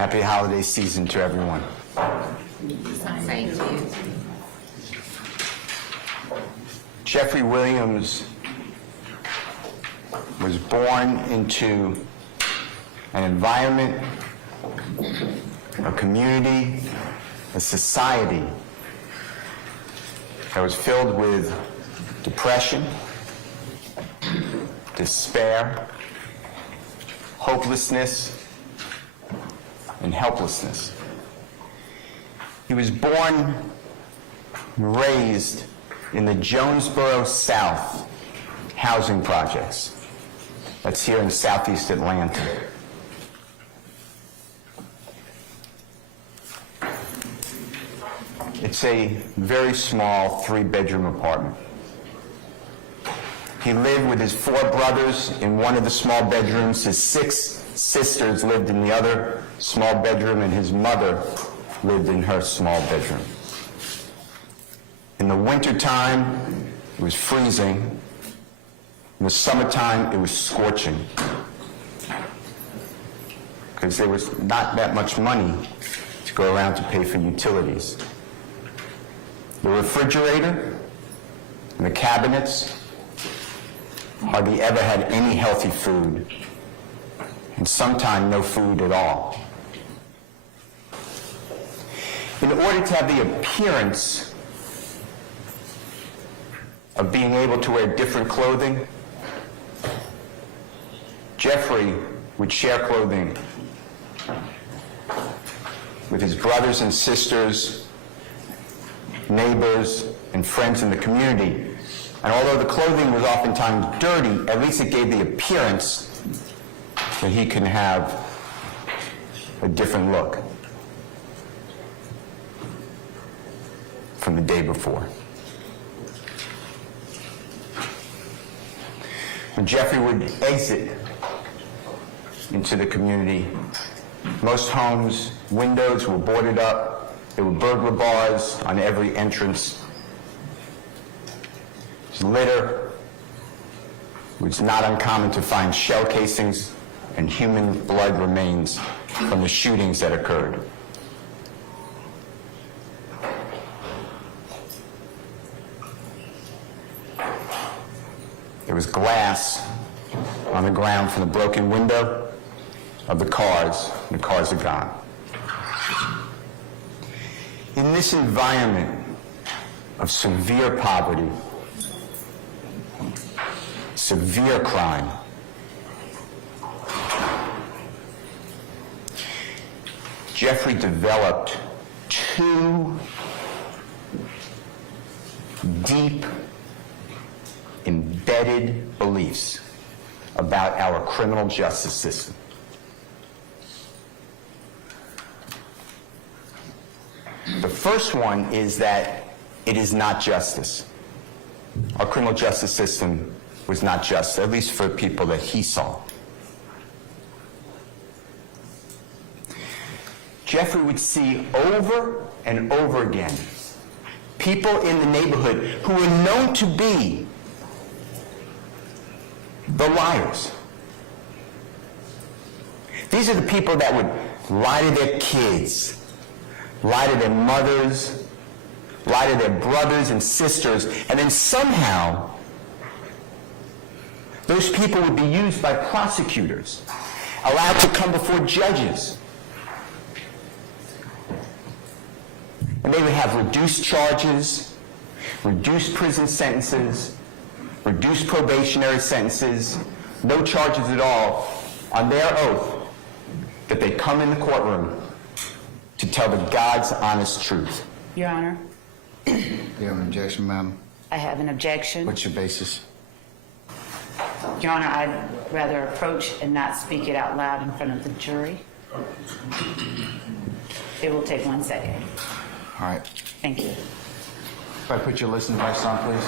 Happy holiday season to everyone. Thank you. Jeffrey Williams was born into an environment, a community, a society that was filled with depression, despair, hopelessness, and helplessness. He was born and raised in the Jonesboro South housing projects. That's here in Southeast Atlanta. It's a very small 3-bedroom apartment. He lived with his 4 brothers in one of the small bedrooms. His 6 sisters lived in the other small bedroom, and his mother lived in her small bedroom. In the wintertime, it was freezing. In the summertime, it was scorching, because there was not that much money to go around to pay for utilities. The refrigerator and the cabinets hardly ever had any healthy food, and sometimes no food at all. In order to have the appearance of being able to wear different clothing, Jeffrey would share clothing with his brothers and sisters, neighbors, and friends in the community. And although the clothing was oftentimes dirty, at least it gave the appearance that he can have a different look from the day before. When Jeffrey would exit into the community, most homes' windows were boarded up. There were burglar bars on every entrance. Litter. It was not uncommon to find shell casings and human blood remains from the shootings that occurred. There was glass on the ground from the broken window of the cars, and the cars are gone. In this environment of severe poverty, severe crime, Jeffrey developed 2 deep, embedded beliefs about our criminal justice system. The first one is that it is not justice. Our criminal justice system was not just, at least for people that he saw. Jeffrey would see over and over again people in the neighborhood who were known to be the liars. These are the people that would lie to their kids, lie to their mothers, lie to their brothers and sisters, and then somehow those people would be used by prosecutors, allowed to come before judges. And they would have reduced charges, reduced prison sentences, reduced probationary sentences, no charges at all, on their oath that they come in the courtroom to tell the God's honest truth. Your Honor, You have an objection, ma'am? I have an objection. What's your basis? Your Honor, I'd rather approach and not speak it out loud in front of the jury. It will take 1 second. All right. Thank you. If I put your listen device on, please.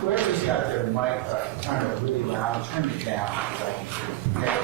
Whoever's got their mic, turn it really loud, turn it down. Okay?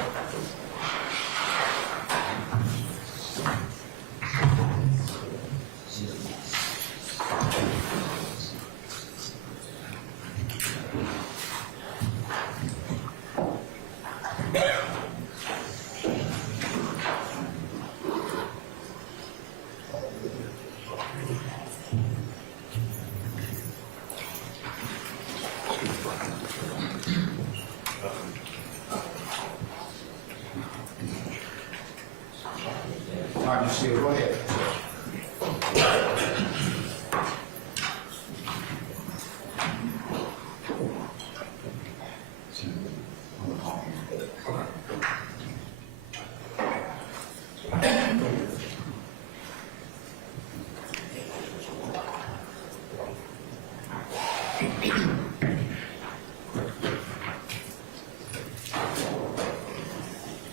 Martin, go ahead.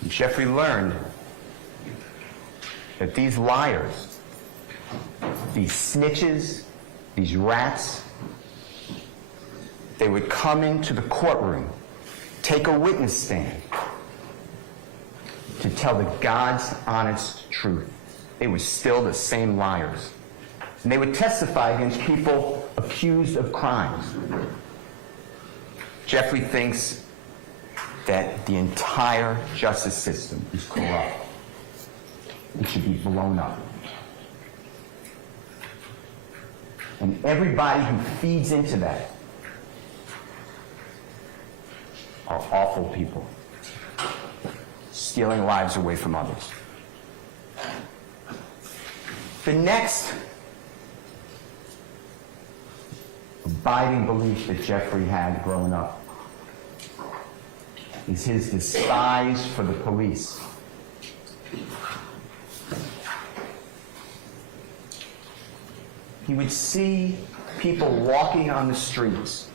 Jeffrey learned that these liars, these snitches, these rats, they would come into the courtroom, take a witness stand to tell the God's honest truth. They were still the same liars. And they would testify against people accused of crimes. Jeffrey thinks that the entire justice system is corrupt. It should be blown up. And everybody who feeds into that are awful people, stealing lives away from others. The next abiding belief that Jeffrey had growing up is his despise for the police. He would see people walking on the streets.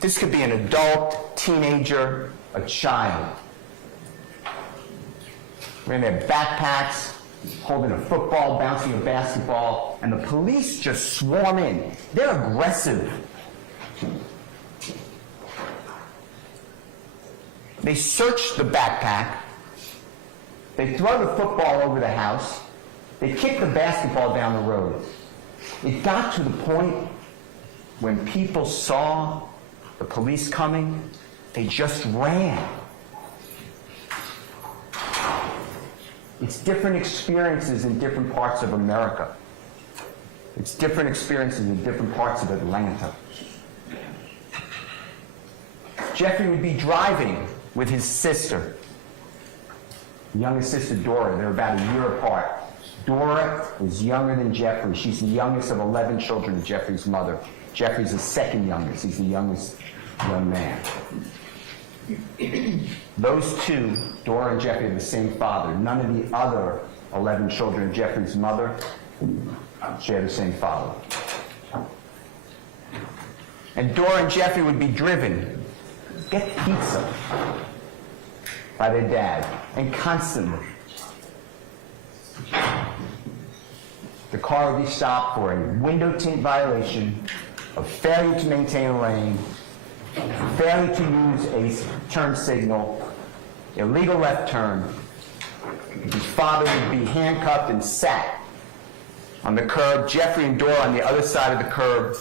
This could be an adult, teenager, a child. Wearing their backpacks, holding a football, bouncing a basketball, and the police just swarm in. They're aggressive. They search the backpack. They throw the football over the house. They kick the basketball down the road. It got to the point when people saw the police coming, they just ran. It's different experiences in different parts of America. It's different experiences in different parts of Atlanta. Jeffrey would be driving with his sister, youngest sister Dora. They're about a year apart. Dora is younger than Jeffrey. She's the youngest of 11 children of Jeffrey's mother. Jeffrey's the second youngest. He's the youngest young man. Those two, Dora and Jeffrey, have the same father. None of the other 11 children of Jeffrey's mother share the same father. And Dora and Jeffrey would be driven, get pizza, by their dad, and constantly. The car would be stopped for a window tint violation, a failure to maintain a lane, failure to use a turn signal, illegal left turn. His father would be handcuffed and sat on the curb, Jeffrey and Dora on the other side of the curb,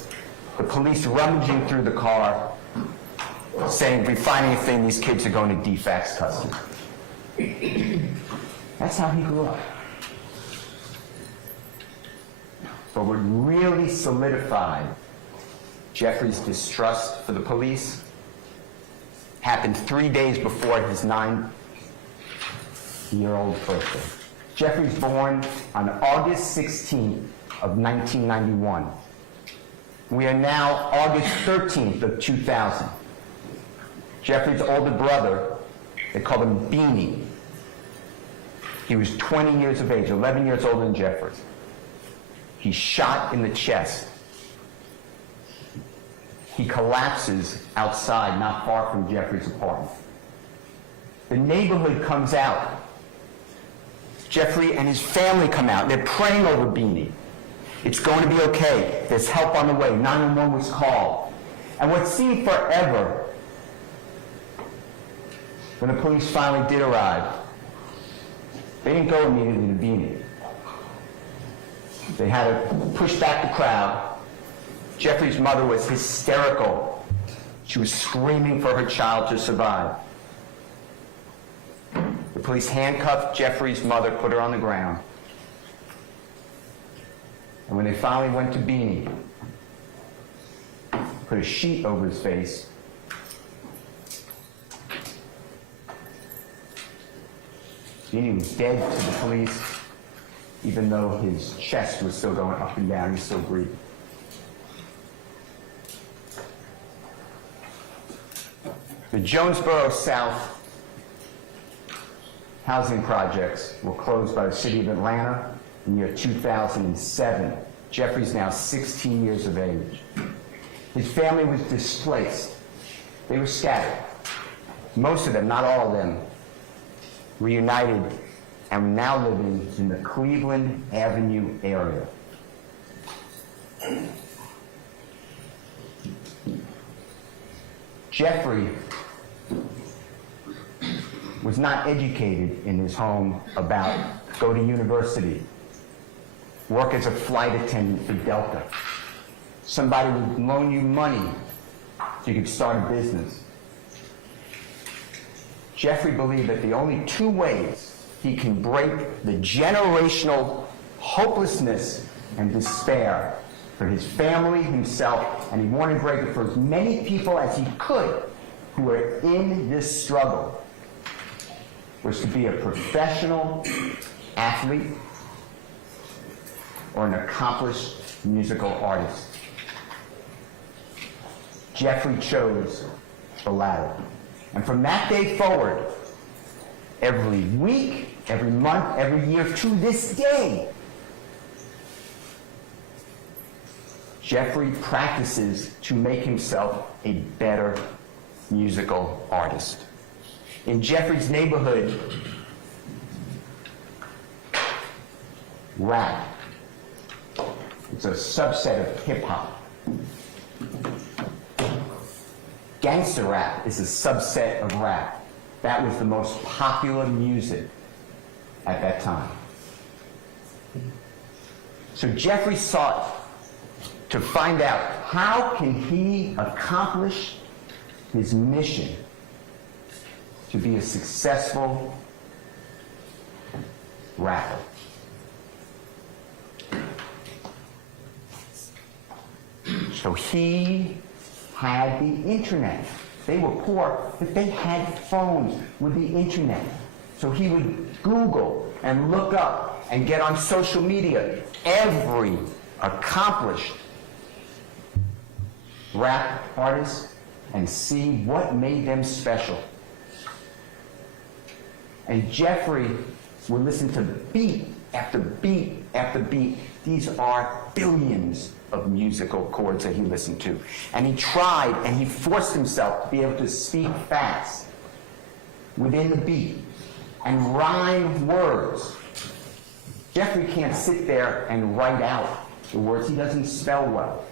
the police rummaging through the car, saying, if we find anything, these kids are going to defects custody. That's how he grew up. But what really solidified Jeffrey's distrust for the police happened 3 days before his 9-year-old birthday. Jeffrey's born on August 16th of 1991. We are now August 13th of 2000. Jeffrey's older brother, they called him Beanie, He was 20 years of age, 11 years older than Jeffrey. He's shot in the chest. He collapses outside, not far from Jeffrey's apartment. The neighborhood comes out. Jeffrey and his family come out. They're praying over Beanie. It's going to be okay. There's help on the way. 911 was called. And what seemed forever, when the police finally did arrive, they didn't go immediately to Beanie. They had to push back the crowd. Jeffrey's mother was hysterical. She was screaming for her child to survive. The police handcuffed Jeffrey's mother, put her on the ground. And when they finally went to Beanie, put a sheet over his face, Beanie was dead to the police, even though his chest was still going up and down. He was still breathing. The Jonesboro South housing projects were closed by the city of Atlanta in the year 2007. Jeffrey's now 16 years of age. His family was displaced. They were scattered. Most of them, not all of them, reunited and were now living in the Cleveland Avenue area. Jeffrey was not educated in his home about go to university, work as a flight attendant for Delta. Somebody would loan you money so you could start a business. Jeffrey believed that the only two ways he can break the generational hopelessness and despair for his family, himself, and he wanted to break it for as many people as he could who were in this struggle, was to be a professional athlete or an accomplished musical artist. Jeffrey chose the latter. And from that day forward, every week, every month, every year, to this day, Jeffrey practices to make himself a better musical artist. In Jeffrey's neighborhood, rap, it's a subset of hip-hop. Gangster rap is a subset of rap. That was the most popular music at that time. So Jeffrey sought to find out how can he accomplish his mission to be a successful rapper. So he had the internet. They were poor, but they had phones with the internet. So he would Google and look up and get on social media every accomplished rap artist and see what made them special. And Jeffrey would listen to beat after beat after beat. These are billions of musical chords that he listened to. And he tried and he forced himself to be able to speak fast within the beat and rhyme words. Jeffrey can't sit there and write out the words. He doesn't spell well.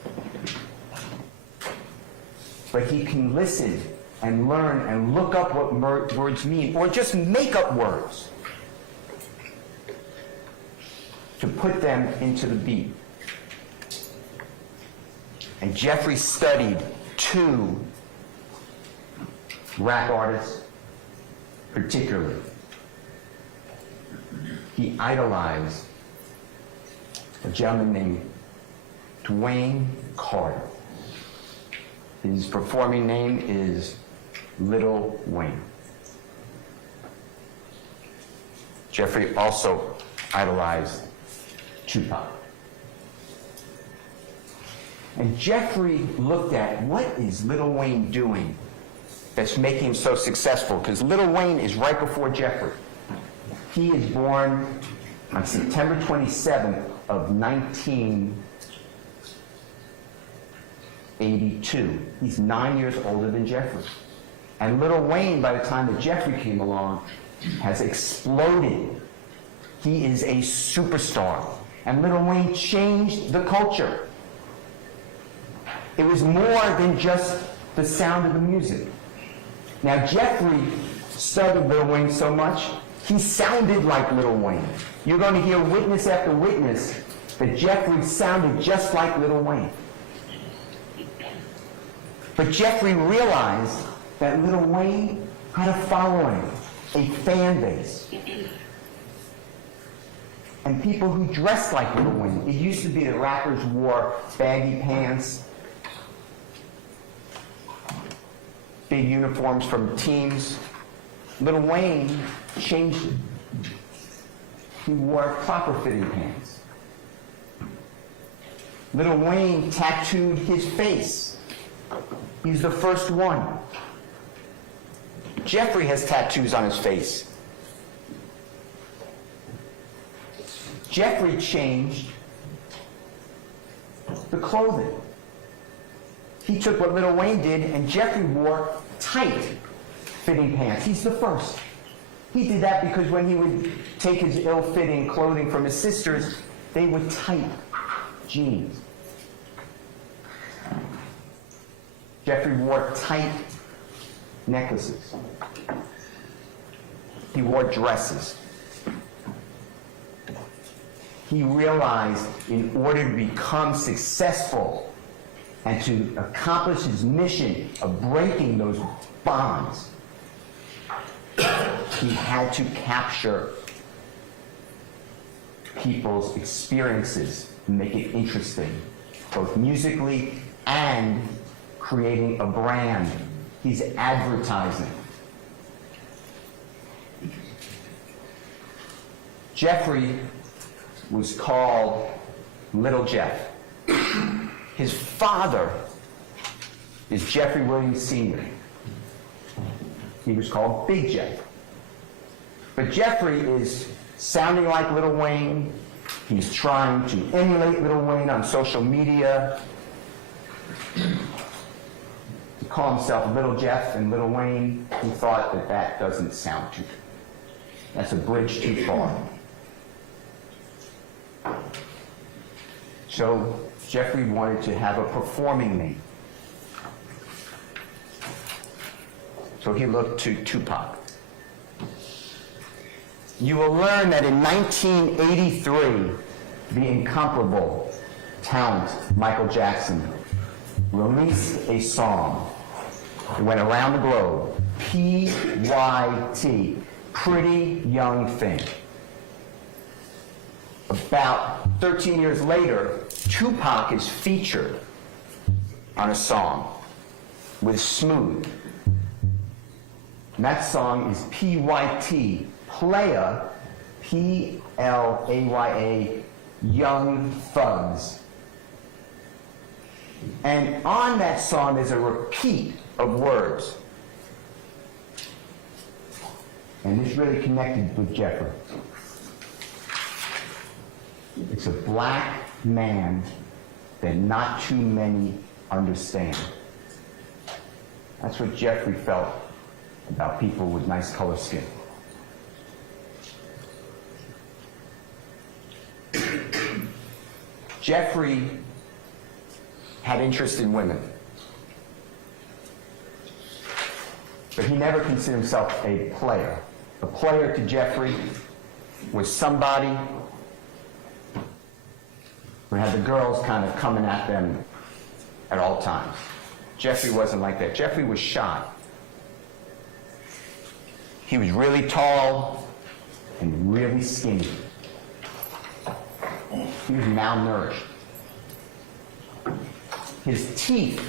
But he can listen and learn and look up what words mean, or just make up words to put them into the beat. And Jeffrey studied two rap artists particularly. He idolized a gentleman named Dwayne Carter. His performing name is Little Wayne. Jeffrey also idolized Tupac. And Jeffrey looked at what is Little Wayne doing that's making him so successful, because Little Wayne is right before Jeffrey. He is born on September 27th of 1982. He's 9 years older than Jeffrey. And Lil Wayne, by the time that Jeffrey came along, has exploded. He is a superstar. And Lil Wayne changed the culture. It was more than just the sound of the music. Now, Jeffrey studied Lil Wayne so much, he sounded like Lil Wayne. You're going to hear witness after witness that Jeffrey sounded just like Lil Wayne. But Jeffrey realized that Lil Wayne had a following, a fan base, and people who dressed like Lil Wayne. It used to be that rappers wore baggy pants, big uniforms from teams. Lil Wayne changed it. He wore proper-fitting pants. Lil Wayne tattooed his face. He's the first one. Jeffrey has tattoos on his face. Jeffrey changed the clothing. He took what Lil Wayne did, and Jeffrey wore tight-fitting pants. He's the first. He did that because when he would take his ill-fitting clothing from his sisters, they were tight jeans. Jeffrey wore tight necklaces. He wore dresses. He realized in order to become successful and to accomplish his mission of breaking those bonds, he had to capture people's experiences and make it interesting, both musically and creating a brand. He's advertising. Jeffrey was called Little Jeff. His father is Jeffrey Williams Sr. He was called Big Jeff. But Jeffrey is sounding like Lil Wayne. He's trying to emulate Lil Wayne on social media. To call himself Little Jeff and Lil Wayne, he thought that that doesn't sound too good. That's a bridge too far. So Jeffrey wanted to have a performing name. So he looked to Tupac. You will learn that in 1983, the incomparable talent Michael Jackson released a song. It went around the globe. P.Y.T. Pretty Young Thing. About 13 years later, Tupac is featured on a song with Smooth. And that song is P.Y.T. Playa, P-L-A-Y-A, Young Thugs. And on that song there's a repeat of words. And this really connected with Jeffrey. It's a black man that not too many understand. That's what Jeffrey felt about people with nice color skin. Jeffrey had interest in women, but he never considered himself a player. A player to Jeffrey was somebody who had the girls kind of coming at them at all times. Jeffrey wasn't like that. Jeffrey was shy. He was really tall and really skinny. He was malnourished. His teeth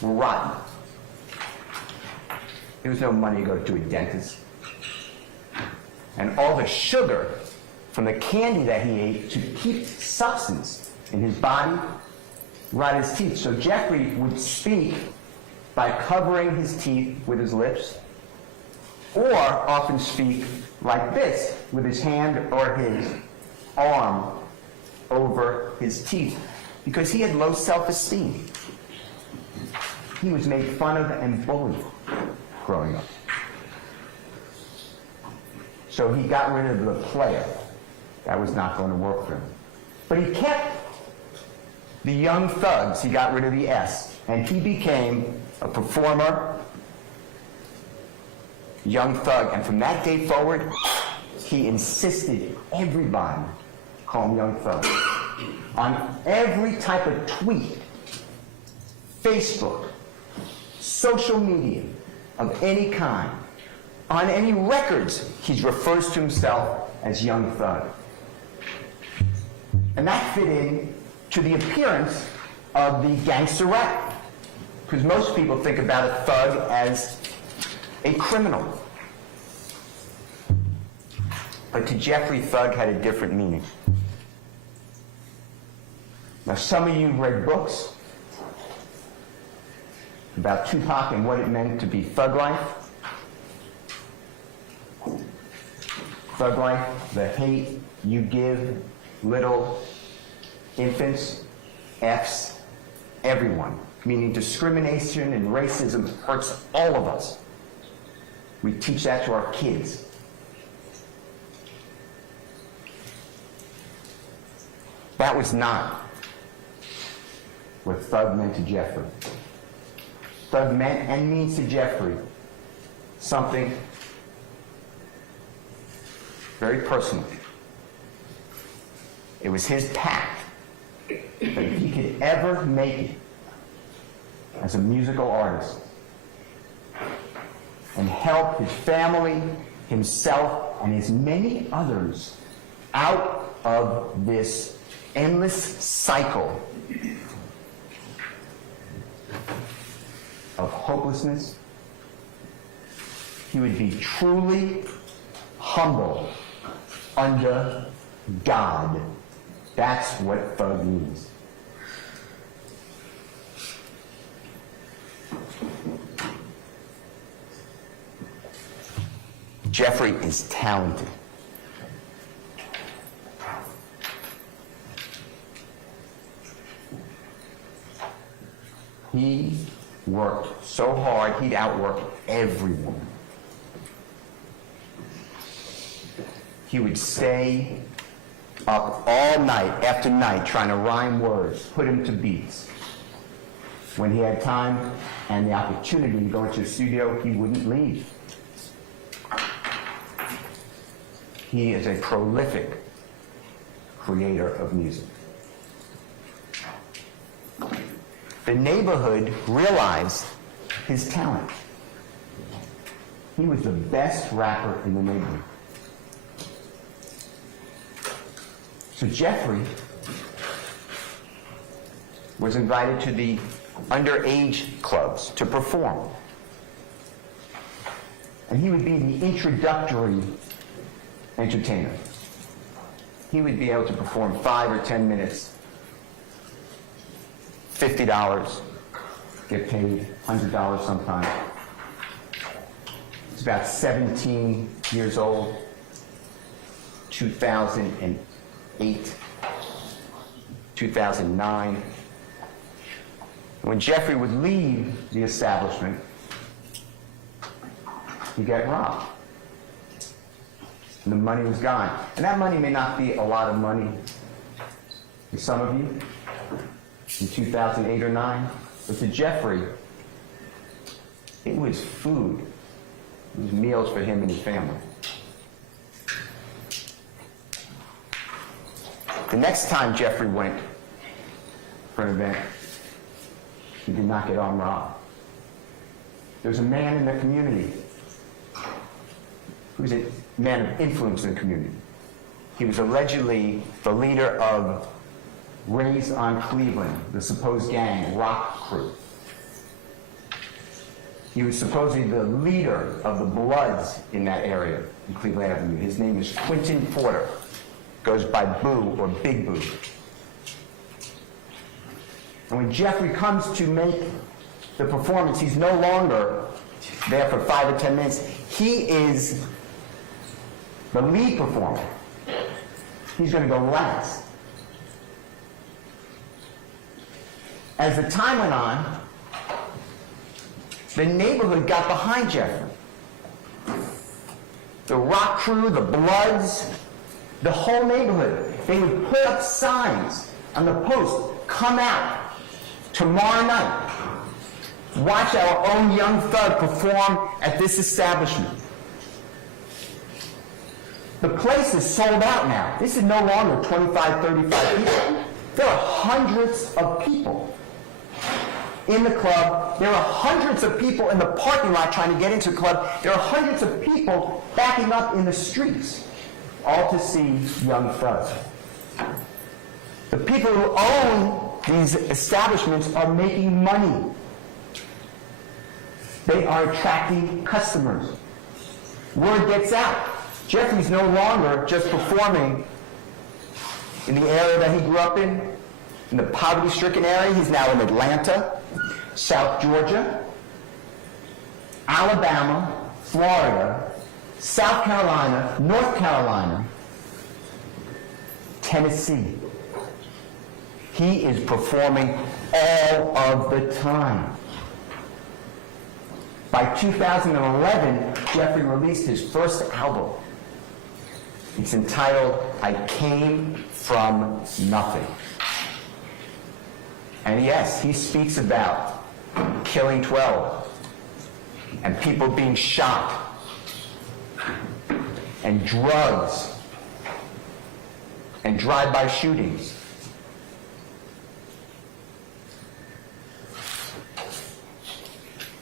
were rotten. There was no money to go to a dentist. And all the sugar from the candy that he ate to keep substance in his body rotted his teeth. So Jeffrey would speak by covering his teeth with his lips or often speak like this, with his hand or his arm over his teeth, because he had low self-esteem. He was made fun of and bullied growing up. So he got rid of the player. That was not going to work for him. But he kept the young thugs. He got rid of the S, and he became a performer, young thug. And from that day forward, he insisted everybody call him Young Thug. On every type of tweet, Facebook, social media of any kind, on any records, he refers to himself as Young Thug. And that fit in to the appearance of the gangster rap, because most people think about a thug as a criminal. But to Jeffrey, thug had a different meaning. Now, some of you read books about Tupac and what it meant to be thug life. Thug life, the hate you give little infants, Fs, everyone. Meaning discrimination and racism hurts all of us. We teach that to our kids. That was not what thug meant to Jeffrey. Thug meant and means to Jeffrey something very personal. It was his pact that if he could ever make it as a musical artist and help his family, himself, and as many others out of this endless cycle of hopelessness, he would be truly humble under God. That's what thug means. Jeffrey is talented. He worked so hard, he'd outwork everyone. He would stay up all night after night trying to rhyme words, put him to beats. When he had time and the opportunity to go into the studio, he wouldn't leave. He is a prolific creator of music. The neighborhood realized his talent. He was the best rapper in the neighborhood. So Jeffrey was invited to the underage clubs to perform. And he would be the introductory entertainer. He would be able to perform 5 or 10 minutes, $50, get paid $100 sometimes. He's about 17 years old, 2008, 2009. When Jeffrey would leave the establishment, he'd get robbed. And the money was gone. And that money may not be a lot of money to some of you in 2008 or 9, but to Jeffrey, it was food. It was meals for him and his family. The next time Jeffrey went for an event, he did not get armed robbed. There was a man in the community who was a man of influence in the community. He was allegedly the leader of Raised on Cleveland, the supposed gang, rock crew. He was supposedly the leader of the Bloods in that area, in Cleveland Avenue. His name is Quentin Porter. Goes by Boo or Big Boo. And when Jeffrey comes to make the performance, he's no longer there for 5 or 10 minutes. He is the lead performer. He's going to go last. As the time went on, the neighborhood got behind Jeffrey. The rock crew, the Bloods, the whole neighborhood. They would put up signs on the post, come out tomorrow night. Watch our own young thug perform at this establishment. The place is sold out now. This is no longer 25, 35 people. There are hundreds of people in the club. There are hundreds of people in the parking lot trying to get into the club. There are hundreds of people backing up in the streets, all to see Young Thug. The people who own these establishments are making money. They are attracting customers. Word gets out. Jeffrey's no longer just performing in the area that he grew up in the poverty-stricken area. He's now in Atlanta, South Georgia, Alabama, Florida, South Carolina, North Carolina, Tennessee. He is performing all of the time. By 2011, Jeffrey released his first album. It's entitled, I Came From Nothing. And yes, he speaks about killing 12 and people being shot and drugs and drive-by shootings.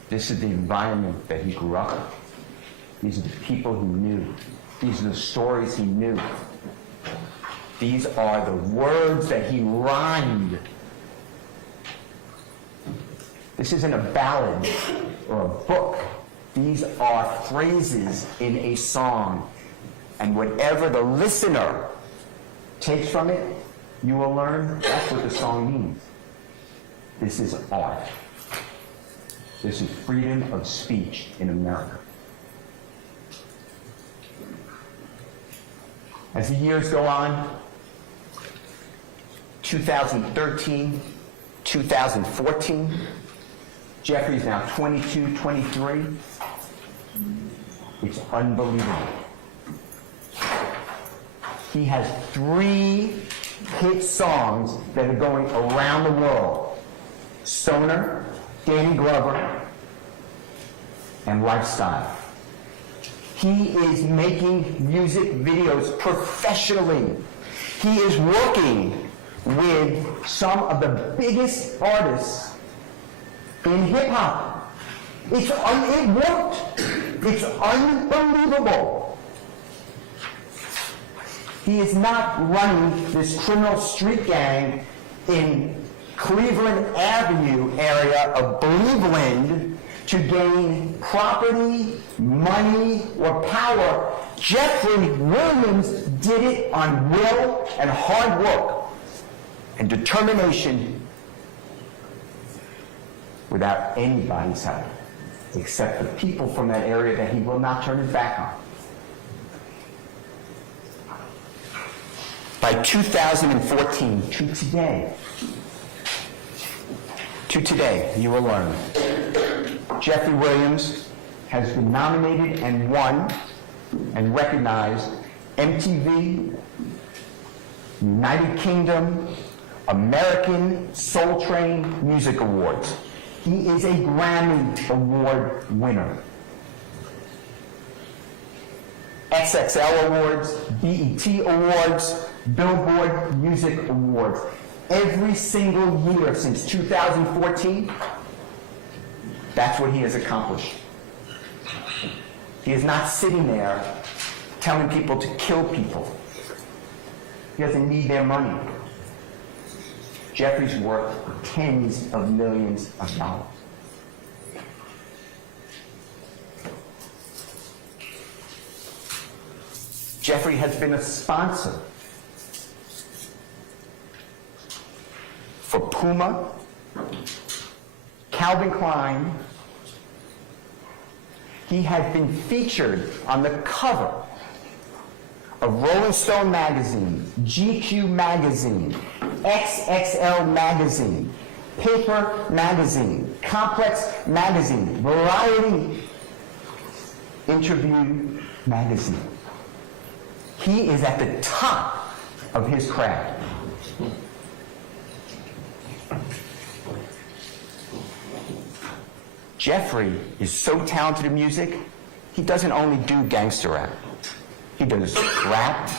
This is the environment that he grew up in. These are the people he knew. These are the stories he knew. These are the words that he rhymed. This isn't a ballad or a book. These are phrases in a song. And whatever the listener takes from it, you will learn that's what the song means. This is art. This is freedom of speech in America. As the years go on, 2013, 2014, Jeffrey's now 22, 23. It's unbelievable. He has 3 hit songs that are going around the world. Stoner, Danny Glover, and Lifestyle. He is making music videos professionally. He is working with some of the biggest artists in hip-hop. It worked. It's unbelievable. He is not running this criminal street gang in Cleveland Avenue area of Cleveland to gain property, money, or power. Jeffrey Williams did it on will and hard work and determination without anybody's help, except the people from that area that he will not turn his back on. By 2014, to today, you will learn. Jeffrey Williams has been nominated and won and recognized MTV, United Kingdom, American Soul Train Music Awards. He is a Grammy Award winner. XXL Awards, BET Awards, Billboard Music Awards. Every single year since 2014, that's what he has accomplished. He is not sitting there telling people to kill people. He doesn't need their money. Jeffrey's worth tens of millions of dollars. Jeffrey has been a sponsor for Puma, Calvin Klein. He had been featured on the cover of Rolling Stone magazine, GQ magazine, XXL magazine, Paper magazine, Complex magazine, Variety Interview magazine. He is at the top of his craft. Jeffrey is so talented in music, he doesn't only do gangster rap. He does rap,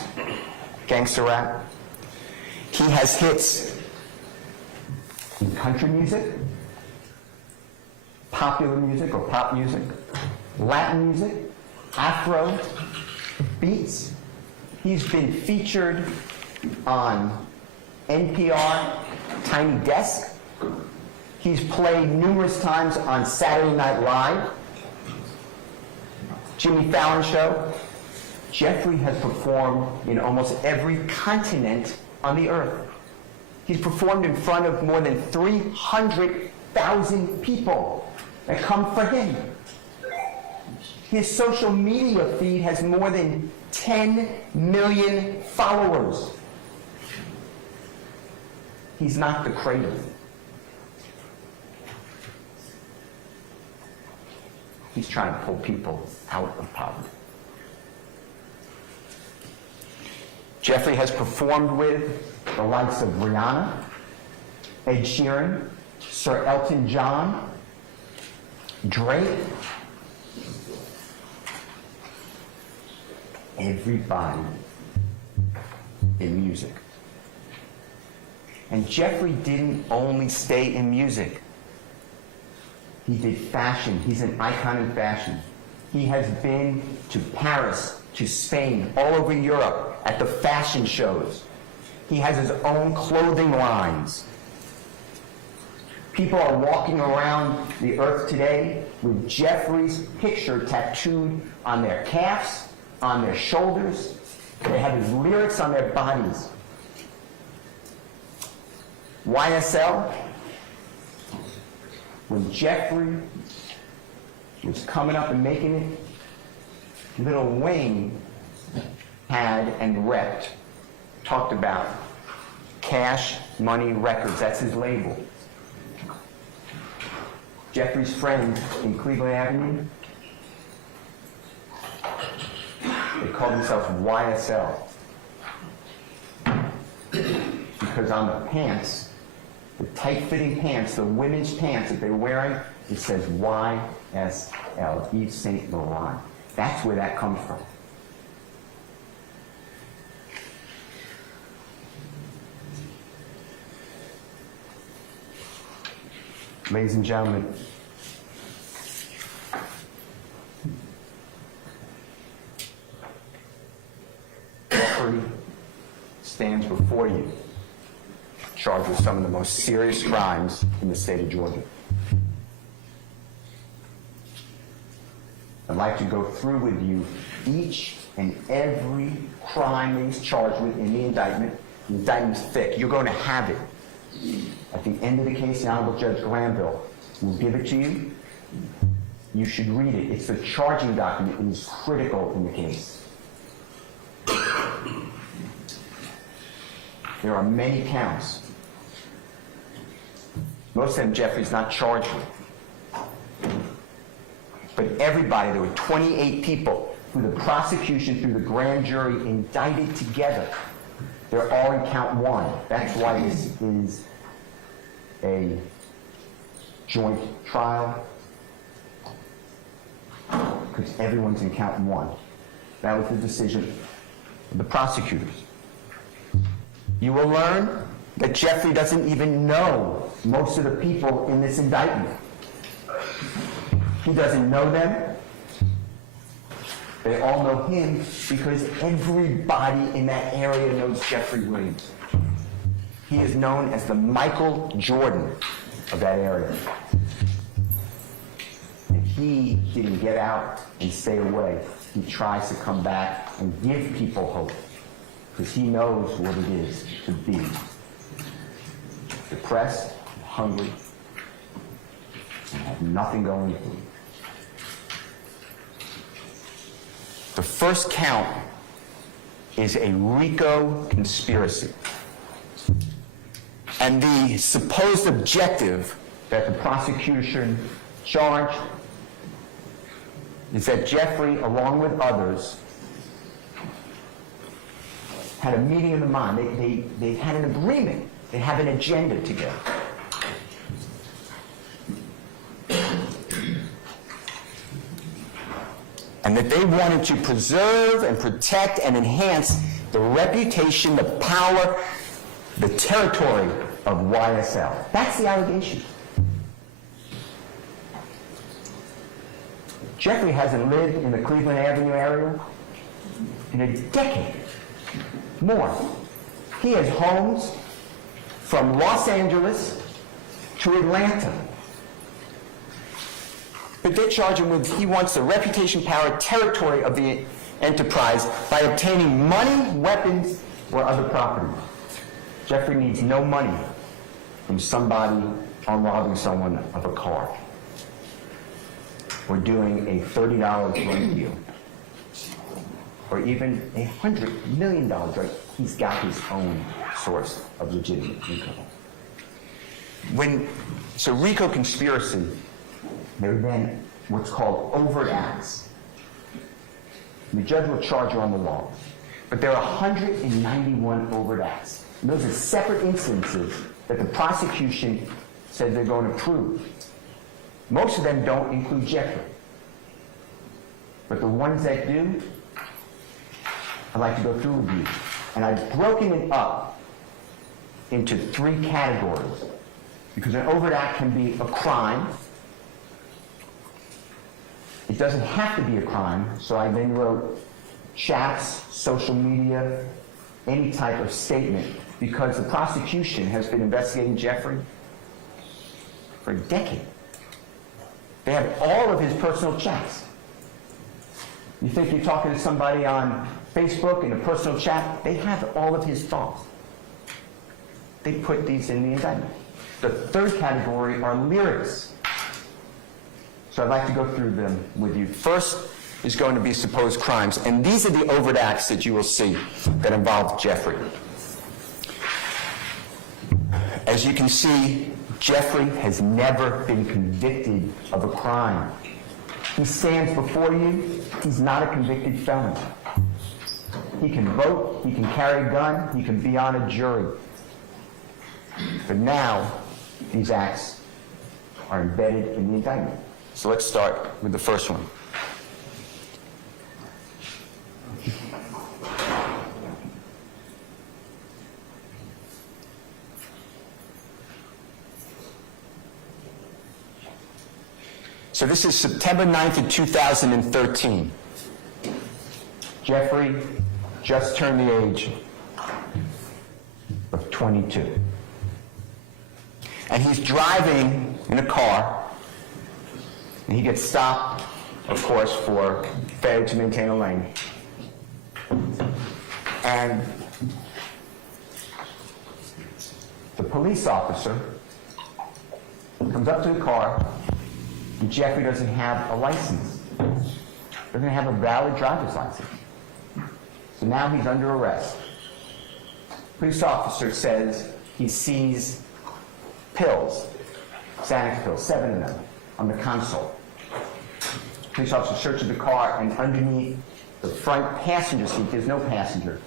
gangster rap. He has hits in country music, popular music or pop music, Latin music, Afro beats. He's been featured on NPR, Tiny Desk. He's played numerous times on Saturday Night Live, Jimmy Fallon Show. Jeffrey has performed in almost every continent on the earth. He's performed in front of more than 300,000 people that come for him. His social media feed has more than 10 million followers. He's not the cradle. He's trying to pull people out of poverty. Jeffrey has performed with the likes of Rihanna, Ed Sheeran, Sir Elton John, Drake, everybody in music. And Jeffrey didn't only stay in music. He did fashion. He's an icon in fashion. He has been to Paris, to Spain, all over Europe, at the fashion shows. He has his own clothing lines. People are walking around the earth today with Jeffrey's picture tattooed on their calves, on their shoulders. They have his lyrics on their bodies. YSL, when Jeffrey was coming up and making it, Lil Wayne had and repped, talked about Cash Money Records. That's his label. Jeffrey's friends in Cleveland Avenue, they call themselves YSL. Because on the pants, the tight-fitting pants, the women's pants that they're wearing, it says YSL, Yves Saint Laurent. That's where that comes from. Ladies and gentlemen, Jeffrey stands before you, charged with some of the most serious crimes in the state of Georgia. I'd like to go through with you each and every crime that he's charged with in the indictment. The indictment's thick. You're going to have it. At the end of the case, the Honorable Judge Glanville will give it to you. You should read it. It's the charging document. It is critical in the case. There are many counts. Most of them Jeffrey's not charged with. But everybody, there were 28 people who the prosecution, through the grand jury, indicted together. They're all in count one. That's why this is a joint trial, because everyone's in count one. That was the decision of the prosecutors. You will learn that Jeffrey doesn't even know most of the people in this indictment. He doesn't know them. They all know him because everybody in that area knows Jeffrey Williams. He is known as the Michael Jordan of that area. And he didn't get out and stay away. He tries to come back and give people hope because he knows what it is to be depressed, hungry, and have nothing going for you. The first count is a RICO conspiracy. And the supposed objective that the prosecution charged is that Jeffrey, along with others, had a meeting of the mind. They had an agreement. They have an agenda together. and that they wanted to preserve and protect and enhance the reputation, the power, the territory of YSL. That's the allegation. Jeffrey hasn't lived in the Cleveland Avenue area in a decade. More. He has homes from Los Angeles to Atlanta. But they charge him with, he wants the reputation, power, territory of the enterprise by obtaining money, Weapons or other property. Jeffrey needs no money from somebody on robbing someone of a car or doing a $30 drug deal or even $100 million. Right? He's got his own source of legitimate income. So RICO conspiracy, There are then what's called overt acts. The judge will charge you on the law. But there are 191 overt acts. And those are separate instances that the prosecution said they're going to prove. Most of them don't include Jeffrey. But the ones that do, I'd like to go through with you. And I've broken it up into 3 categories. Because an overt act can be a crime. It doesn't have to be a crime, so I then wrote chats, social media, any type of statement, because the prosecution has been investigating Jeffrey for a decade. They have all of his personal chats. You think you're talking to somebody on Facebook in a personal chat? They have all of his thoughts. They put these in the indictment. The third category are lyrics. So I'd like to go through them with you. first is going to be supposed crimes. And these are the overt acts that you will see that involve Jeffrey. As you can see, Jeffrey has never been convicted of a crime. He stands before you. He's not a convicted felon. He can vote. He can carry a gun. He can be on a jury. But now, these acts are embedded in the indictment. so let's start with the first one. So this is September 9th of 2013. Jeffrey just turned the age of 22. And he's driving in a car, and he gets stopped, of course, for failure to maintain a lane. And the police officer comes up to the car, and Jeffrey doesn't have a license. Doesn't have a valid driver's license. So now he's under arrest. Police officer says he sees pills, Xanax pills, 7 of them, on the console. Police officer searches the car, and underneath the front passenger seat, there's no passenger,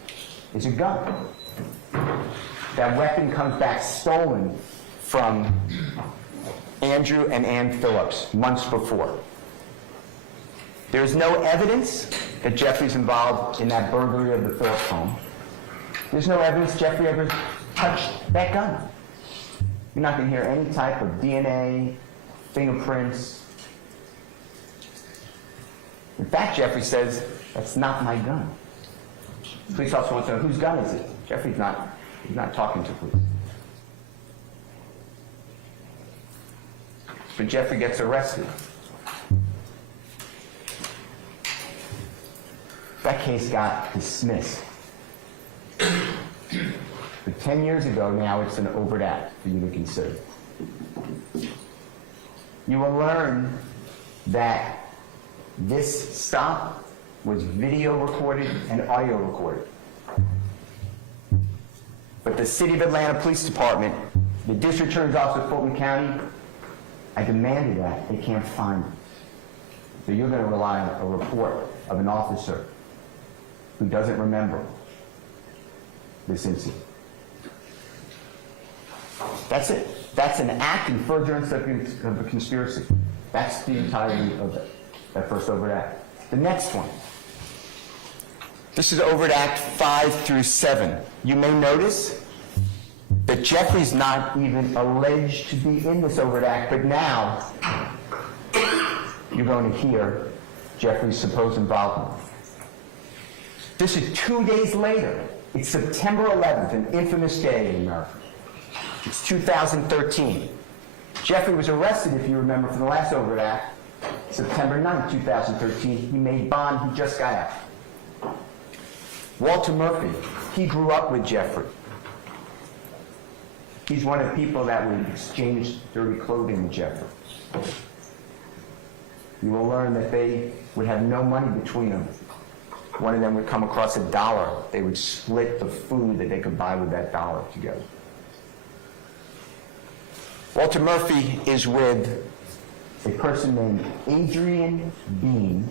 is a gun. That weapon comes back stolen from Andrew and Ann Phillips months before. There's no evidence That Jeffrey's involved in that burglary of the Phillips home. There's no evidence Jeffrey ever touched that gun. You're not going to hear any type of DNA, fingerprints. In fact, Jeffrey says, that's not my gun. The police officer wants to know, whose gun is it? Jeffrey's not talking to police. But Jeffrey gets arrested. That case got dismissed. But 10 years ago now, it's an overt act for you to consider. You will learn that this stop was video recorded and audio recorded. But the City of Atlanta Police Department, the District Attorney's Office of Fulton County, I demanded that. They can't find it. So you're going to rely on a report of an officer who doesn't remember this incident. That's it. That's an act in furtherance of a conspiracy. That's the entirety of it, that first overt act. The next one. This is overt act 5 through 7. You may notice that Jeffrey's not even alleged to be in this overt act, but now you're going to hear Jeffrey's supposed involvement. This is 2 days later. It's September 11th, an infamous day in America. It's 2013. Jeffrey was arrested, if you remember, for the last overt act, September 9th, 2013. He made bond. He just got out. Walter Murphy, he grew up with Jeffrey. He's one of the people that would exchange dirty clothing with Jeffrey. You will learn that they would have no money between them. One of them would come across $1. They would split the food that they could buy with that $1 together. Walter Murphy is with a person named Adrian Bean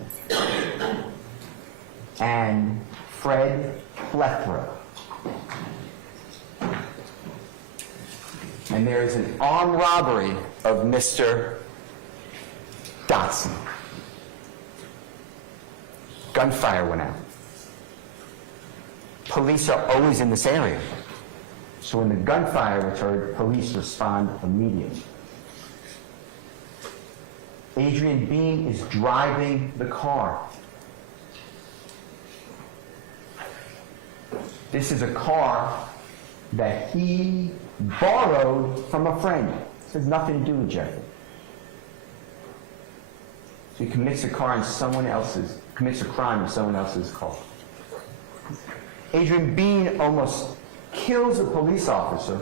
and Fred Plethora. And there is an armed robbery of Mr. Dotson. Gunfire went out. Police are always in this area. So when the gunfire was heard, police respond immediately. Adrian Bean is driving the car. This is a car that he borrowed from a friend. This has nothing to do with Jeffrey. So he commits a crime in someone else's car. Adrian Bean almost kills a police officer,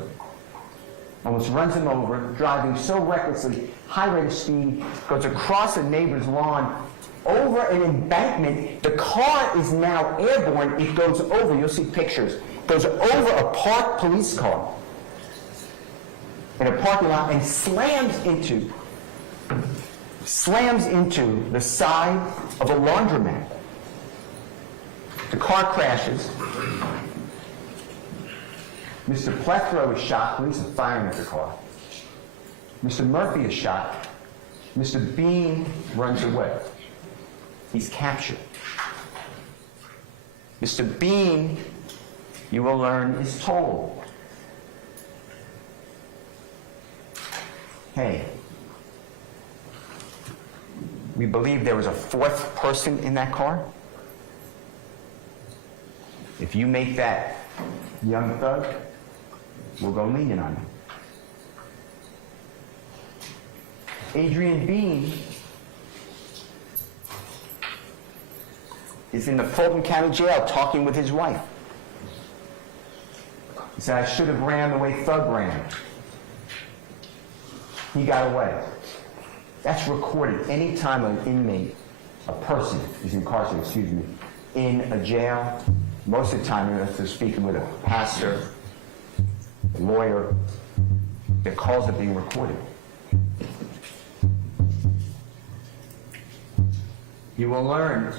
almost runs him over, driving so recklessly, high rate of speed, goes across a neighbor's lawn, over an embankment. The car is now airborne. It goes over, you'll see pictures, goes over a parked police car in a parking lot and slams into the side of a laundromat. The car crashes. Mr. Plethora is shot. Police are firing at the car. Mr. Murphy is shot. Mr. Bean runs away. He's captured. Mr. Bean, you will learn, is told, hey, we believe there was a fourth person in that car. If you make that young thug, we'll go lenient on him. Adrian Bean is in the Fulton County Jail talking with his wife. He said, I should have ran the way Thug ran. He got away. That's recorded anytime an inmate, a person is incarcerated, in a jail. Most of the time, if they're speaking with a pastor, a lawyer, their calls are being recorded. You will learn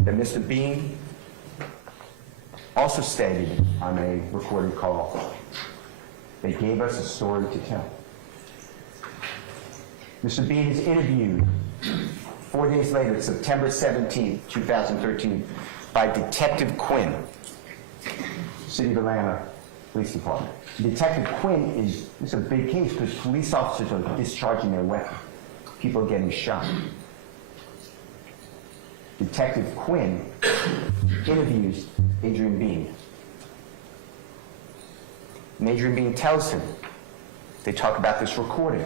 that Mr. Bean also stated on a recorded call, they gave us a story to tell. Mr. Bean is interviewed 4 days later, September 17, 2013, by Detective Quinn, City of Atlanta Police Department. Detective Quinn it's a big case because police officers are discharging their weapon. People are getting shot. Detective Quinn interviews Adrian Bean. And Adrian Bean tells him, they talk about this recording.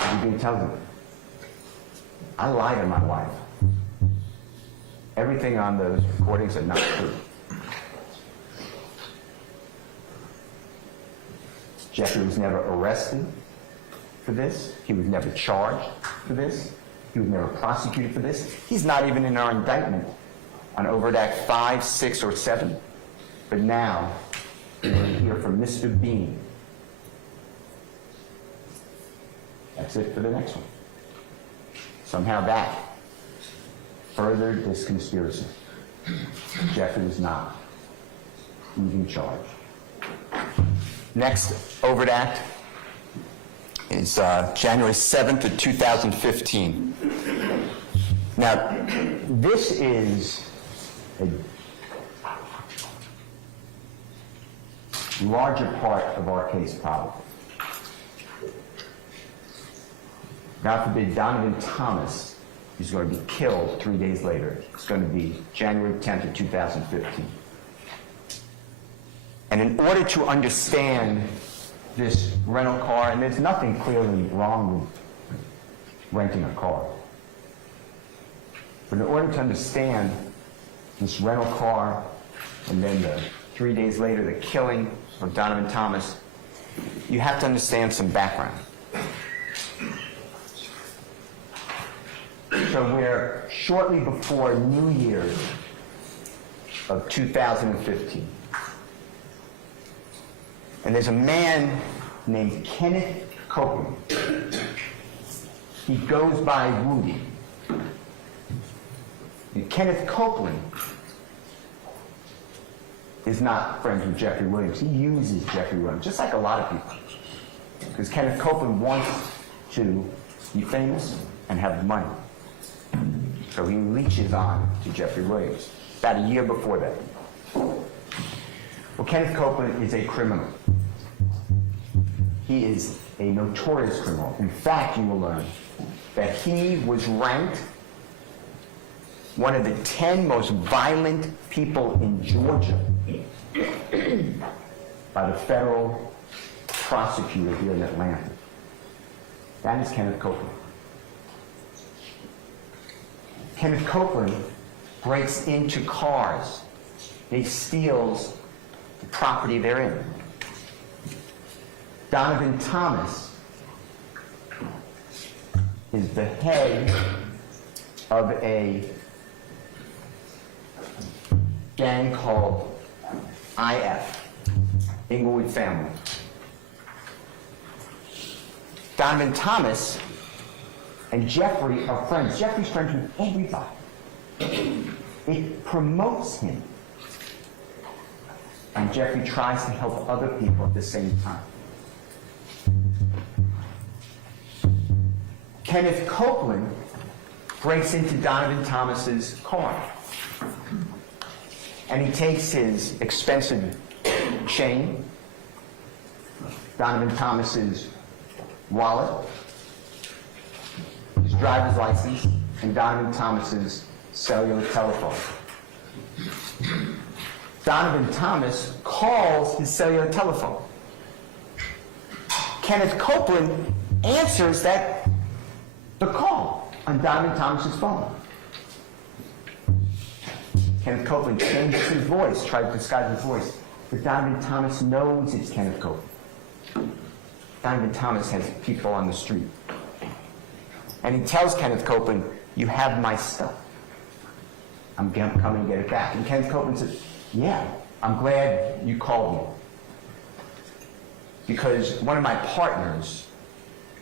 Adrian Bean tells him, I lied to my wife. Everything on those recordings are not true. Jeffrey was never arrested for this. He was never charged for this. He was never prosecuted for this. He's not even in our indictment on Overt Act 5, 6, or 7. But now, we're going to hear from Mr. Bean. That's it for the next one. Somehow that furthered this conspiracy. Jeffrey was not even charged. Next overt act is January 7th of 2015. Now, this is a larger part of our case, probably. God forbid Donovan Thomas is going to be killed 3 days later. It's going to be January 10th of 2015. And in order to understand this rental car, and there's nothing clearly wrong with renting a car, but in order to understand this rental car, and then 3 days later the killing of Donovan Thomas, you have to understand some background. So we're shortly before New Year's of 2015. And there's a man named Kenneth Copeland. He goes by Woody. And Kenneth Copeland is not friends with Jeffrey Williams. He uses Jeffrey Williams, just like a lot of people. Because Kenneth Copeland wants to be famous and have money. So he leeches on to Jeffrey Williams, about a year before that. Well, Kenneth Copeland is a criminal. He is a notorious criminal. In fact, you will learn that he was ranked one of the 10 most violent people in Georgia by the federal prosecutor here in Atlanta. That is Kenneth Copeland. Kenneth Copeland breaks into cars. He steals the property they're in. Donovan Thomas is the head of a gang called IF, Inglewood Family. Donovan Thomas and Jeffrey are friends. Jeffrey's friends with everybody. It promotes him. And Jeffrey tries to help other people at the same time. Kenneth Copeland breaks into Donovan Thomas's car. And he takes his expensive chain, Donovan Thomas's wallet, his driver's license, and Donovan Thomas's cellular telephone. Donovan Thomas calls his cellular telephone. Kenneth Copeland answers the call on Donovan Thomas's phone. Kenneth Copeland changes his voice, tries to disguise his voice, but Donovan Thomas knows it's Kenneth Copeland. Donovan Thomas has people on the street. And he tells Kenneth Copeland, "You have my stuff. I'm coming to get it back." And Kenneth Copeland says, "Yeah, I'm glad you called me. Because one of my partners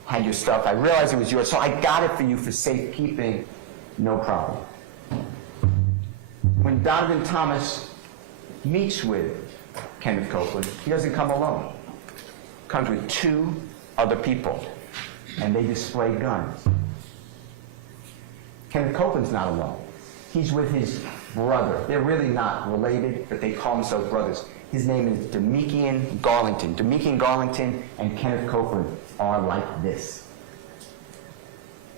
had your stuff. I realized it was yours, so I got it for you for safekeeping. No problem." When Donovan Thomas meets with Kenneth Copeland, he doesn't come alone. He comes with 2 other people, and they display guns. Kenneth Copeland's not alone. He's with his brother. They're really not related, but they call themselves brothers. His name is Demekian Garlington. Demekian Garlington and Kenneth Copeland are like this.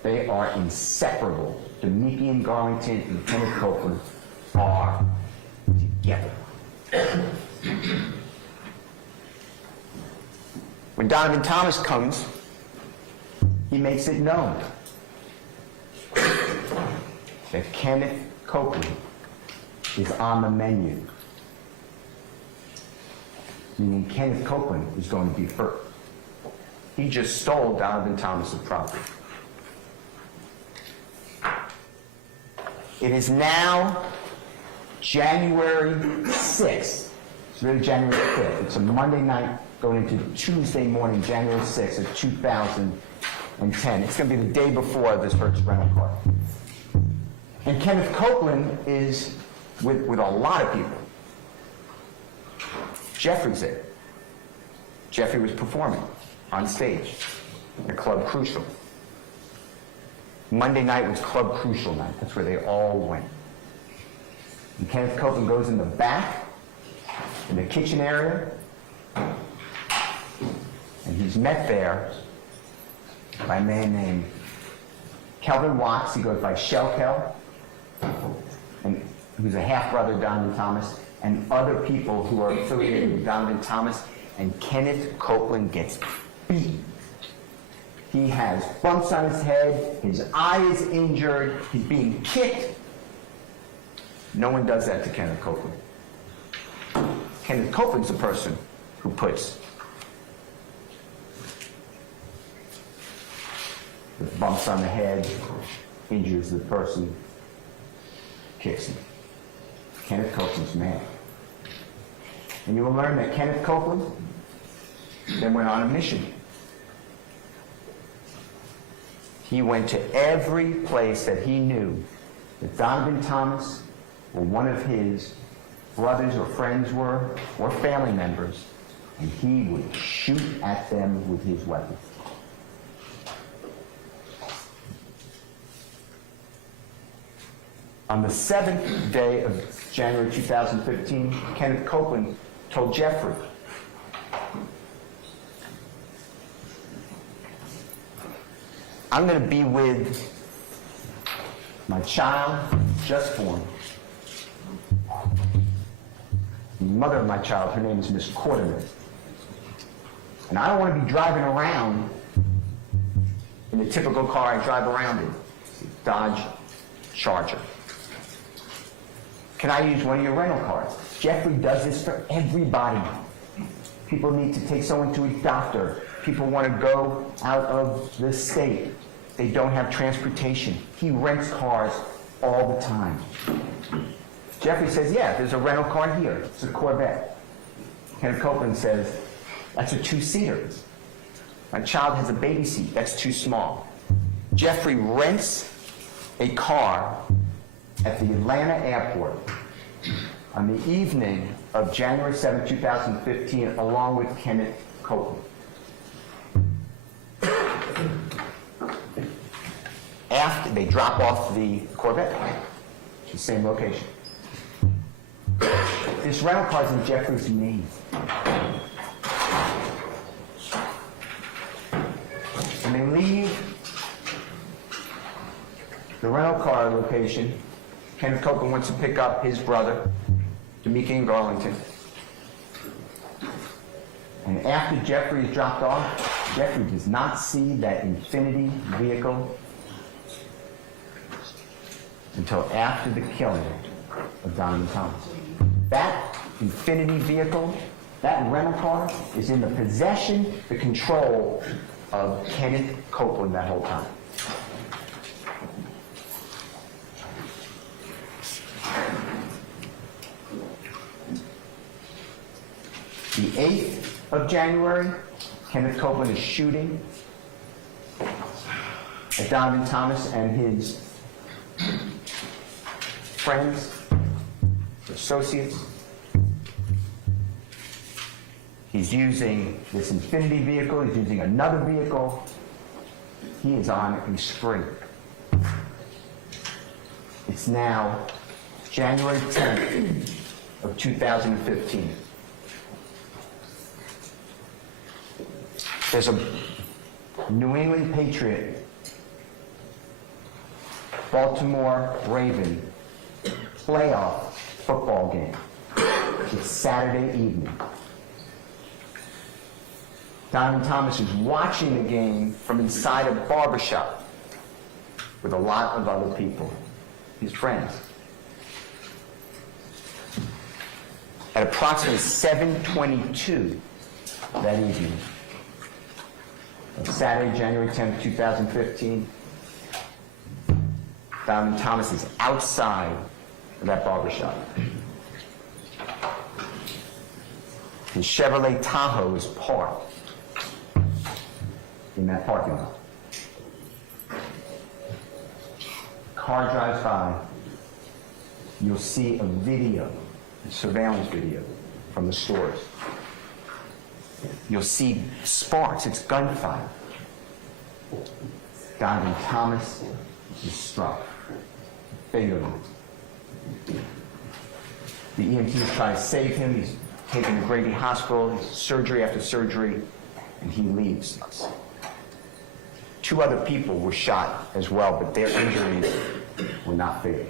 They are inseparable. Demekian Garlington and Kenneth Copeland are together. When Donovan Thomas comes, he makes it known that Kenneth Copeland is on the menu. Meaning Kenneth Copeland is going to be hurt. He just stole Donovan Thomas's property. It is now January 6th. It's really January 5th. It's a Monday night going into Tuesday morning, January 6th of 2010. It's going to be the day before this first rental car. And Kenneth Copeland is with a lot of people. Jeffrey's there. Jeffrey was performing on stage at Club Crucial. Monday night was Club Crucial night. That's where they all went. And Kenneth Copeland goes in the back, in the kitchen area, and he's met there by a man named Kelvin Watts. He goes by Shell Kel, and who's a half-brother of Donovan Thomas, and other people who are affiliated with Donovan Thomas, and Kenneth Copeland gets beaten. He has bumps on his head, his eye is injured, he's being kicked. No one does that to Kenneth Copeland. Kenneth Copeland's the person who puts the bumps on the head, injures the person, kicks him. Kenneth Copeland's mad. And you will learn that Kenneth Copeland then went on a mission. He went to every place that he knew that Donovan Thomas or one of his brothers or friends were, or family members, and he would shoot at them with his weapon. On the 7th day of January 2015, Kenneth Copeland told Jeffrey, I'm going to be with my child, just born. The mother of my child, her name is Miss Quarterman. And I don't want to be driving around in the typical car I drive around in, Dodge Charger. Can I use one of your rental cars? Jeffrey does this for everybody. People need to take someone to a doctor. People want to go out of the state. They don't have transportation. He rents cars all the time. Jeffrey says, yeah, there's a rental car here. It's a Corvette. Kenneth Copeland says, that's a two-seater. My child has a baby seat. That's too small. Jeffrey rents a car at the Atlanta airport on the evening of January 7, 2015, along with Kenneth Copeland. After they drop off the Corvette, the same location. This rental car is in Jeffrey's name. When they leave the rental car location, Kenneth Copeland wants to pick up his brother, D'Amica in Garlington. And after Jeffrey is dropped off, Jeffrey does not see that Infiniti vehicle until after the killing of Donovan Thomas. That Infiniti vehicle, that rental car, is in the possession, the control of Kenneth Copeland that whole time. The 8th of January, Kenneth Copeland is shooting at Donovan Thomas and his friends, associates. He's using this Infiniti vehicle, he's using another vehicle. He is on a spree. It's now January 10th of 2015. There's a New England Patriot, Baltimore Raven playoff football game. It's Saturday evening. Donovan Thomas is watching the game from inside a barbershop with a lot of other people, his friends. At approximately 7:22 that evening, of Saturday, January 10th, 2015, Donovan Thomas is outside of that barbershop. His Chevrolet Tahoe is parked in that parking lot. Car drives by. You'll see a video, a surveillance video from the stores. You'll see sparks, it's gunfire. Donovan Thomas is struck, fatally. The EMTs try to save him. He's taken to Grady Hospital, surgery after surgery, and he leaves us. 2 other people were shot as well, but their injuries were not fatal.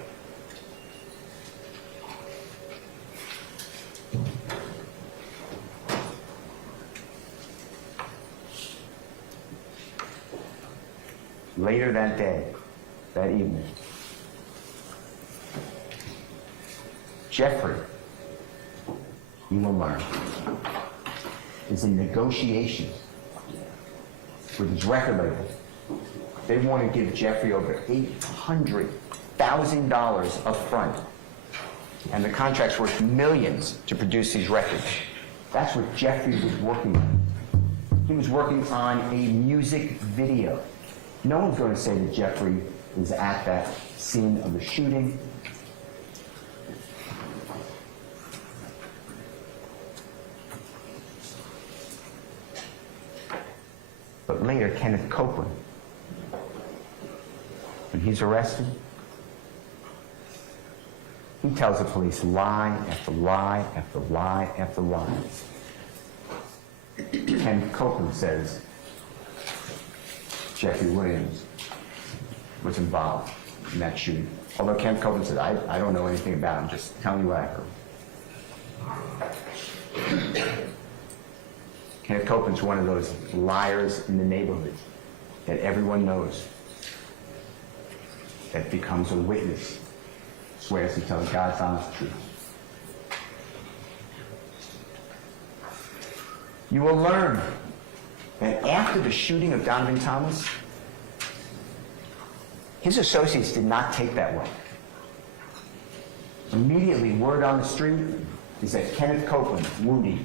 Later that day, that evening, Jeffrey, you will learn, is in negotiations with his record label. They want to give Jeffrey over $800,000 up front. And the contract's worth millions to produce these records. That's what Jeffrey was working on. He was working on a music video. No one's going to say that Jeffrey was at that scene of the shooting. But later, Kenneth Copeland, when he's arrested, he tells the police lie after lie after lie after lie. Kenneth Copeland says Jeffrey Williams was involved in that shooting. Although Kenneth Copeland said, I don't know anything about it, I'm just telling you what I heard. Kenneth Copeland's one of those liars in the neighborhood that everyone knows, that becomes a witness, swears to tell God's honest truth. You will learn that after the shooting of Donovan Thomas, his associates did not take that way. Immediately, word on the street is that Kenneth Copeland, Woody,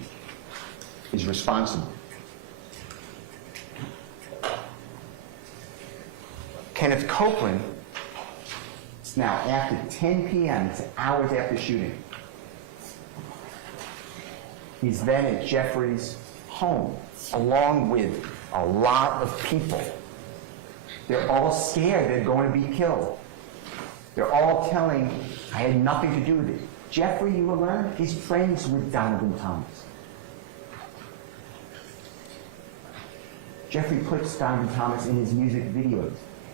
is responsible. Kenneth Copeland, it's now after 10 p.m., it's hours after shooting. He's then at Jeffrey's home, along with a lot of people. They're all scared they're going to be killed. They're all telling, I had nothing to do with it. Jeffrey, you will learn, is friends with Donovan Thomas. Jeffrey puts Donovan Thomas in his music videos.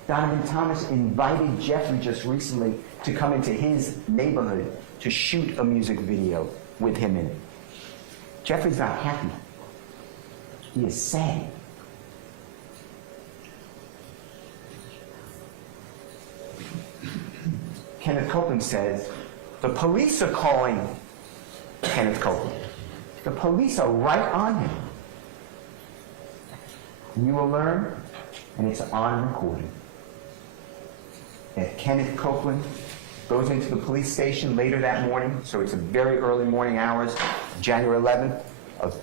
Donovan Thomas invited Jeffrey just recently to come into his neighborhood to shoot a music video with him in it. Jeffrey's not happy. He is sad. Kenneth Copeland says, the police are calling Kenneth Copeland. The police are right on him. You will learn, and it's on recording, that Kenneth Copeland goes into the police station later that morning, so it's a very early morning hours, January 11th of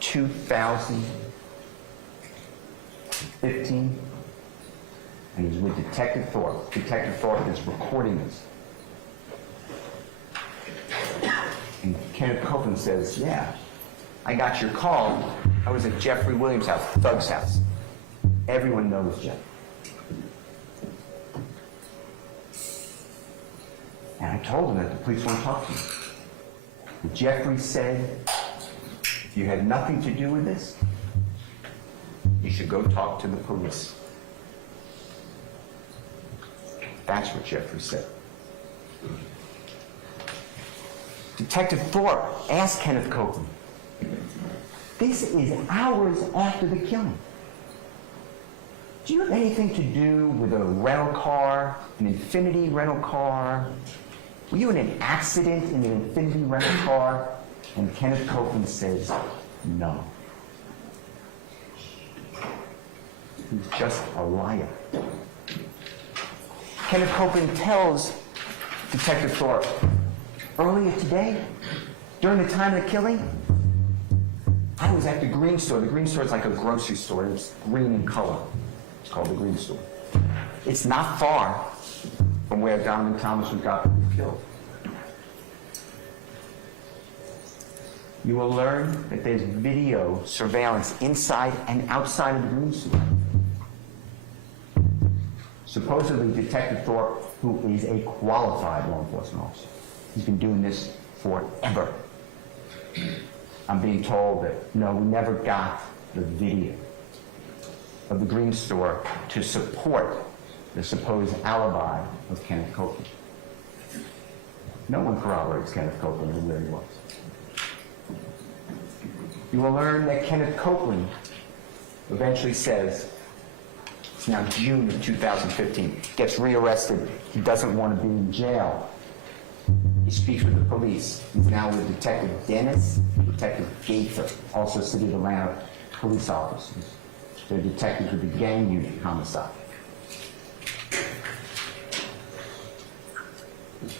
2015, and he's with Detective Thorpe. Detective Thorpe is recording this. And Kenneth Copeland says, yeah, I got your call. I was at Jeffrey Williams' house, Thug's house. Everyone knows Jeff. And I told him that the police won't talk to you. But Jeffrey said, if you had nothing to do with this, you should go talk to the police. That's what Jeffrey said. Detective Thorpe asked Kenneth Copeland, this is hours after the killing. Do you have anything to do with a rental car, an Infinity rental car? Were you in an accident in an Infinity rental car? And Kenneth Copeland says, no. He's just a liar. Kenneth Copeland tells Detective Thorpe, earlier today, during the time of the killing, I was at the Green Store. The Green Store is like a grocery store. It's green in color. It's called the Green Store. It's not far from where Donovan Thomas got killed. You will learn that there's video surveillance inside and outside of the Green Store. Supposedly, Detective Thorpe, who is a qualified law enforcement officer, he's been doing this forever. I'm being told that, no, we never got the video of the Green Store to support the supposed alibi of Kenneth Copeland. No one corroborates Kenneth Copeland and where he was. You will learn that Kenneth Copeland eventually says, it's now June of 2015, gets rearrested. He doesn't want to be in jail. He speaks with the police. He's now with Detective Dennis, Detective Gaither, also City of Atlanta police officers. They're detectives with the gang unit homicide.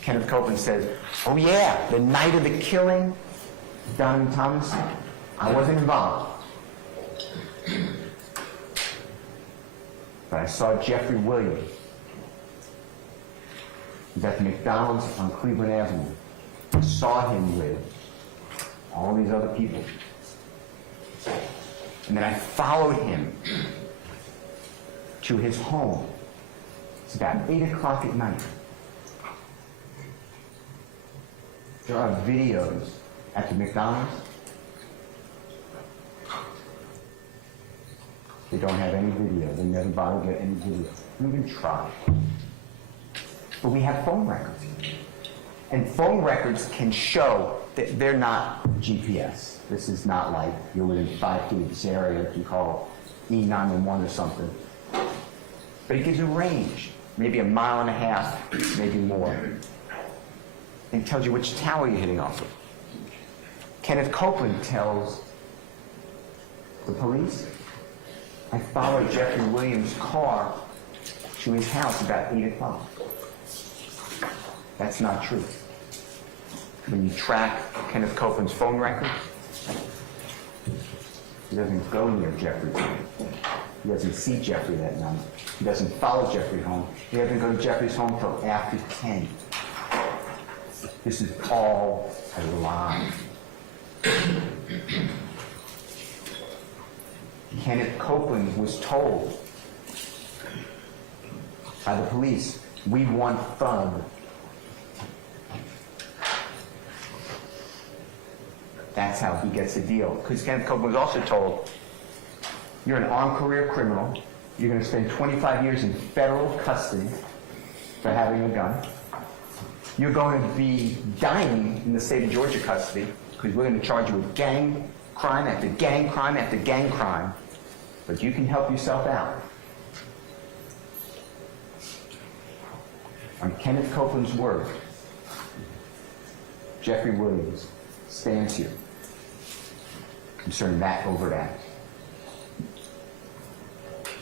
Kenneth Copeland says, oh yeah, the night of the killing, Donovan Thomas, I wasn't involved. But I saw Jeffrey Williams. He's at the McDonald's on Cleveland Avenue. I saw him with all these other people. And then I followed him to his home. It's about 8 o'clock at night. There are videos at the McDonald's. They don't have any video. They never bother to get any video. We even try. But we have phone records. And phone records can show that they're not GPS. This is not like you're within 5 feet of this area. You call E911 or something. But it gives you range. Maybe 1.5 miles, maybe more. And tells you which tower you're hitting off of. Kenneth Copeland tells the police, I followed Jeffrey Williams' car to his house about 8 o'clock. That's not true. When you track Kenneth Copeland's phone records, he doesn't go near Jeffrey's home. He doesn't see Jeffrey that night. He doesn't follow Jeffrey home. He doesn't go to Jeffrey's home until after 10. This is all a lie. Kenneth Copeland was told by the police, we want Thug. That's how he gets a deal. Because Kenneth Copeland was also told, you're an armed career criminal. You're going to spend 25 years in federal custody for having a gun. You're going to be dying in the state of Georgia custody because we're going to charge you with gang crime after gang crime after gang crime. But you can help yourself out. On Kenneth Copeland's word, Jeffrey Williams stands here concerning that overt act.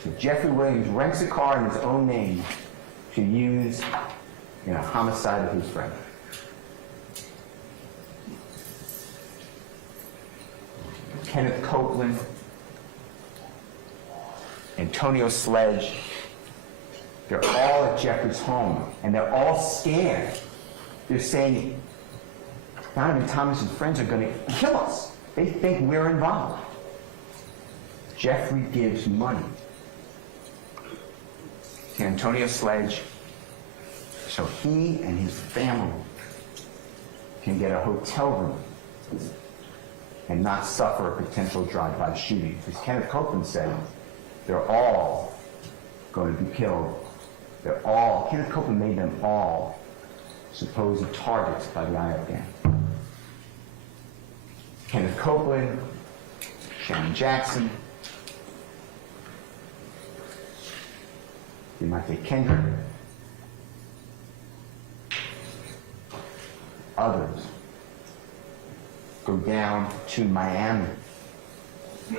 So Jeffrey Williams rents a car in his own name to use in a homicide of his friend. Kenneth Copeland, Antonio Sledge, they're all at Jeffrey's home, and they're all scared. They're saying, Donovan Thomas and friends are going to kill us. They think we're involved. Jeffrey gives money to Antonio Sledge so he and his family can get a hotel room and not suffer a potential drive-by shooting. Because Kenneth Copeland said they're all going to be killed. Kenneth Copeland made them all supposed targets by the IO gang. Kenneth Copeland, Shannon Jackson, Demonte Kendrick, others go down to Miami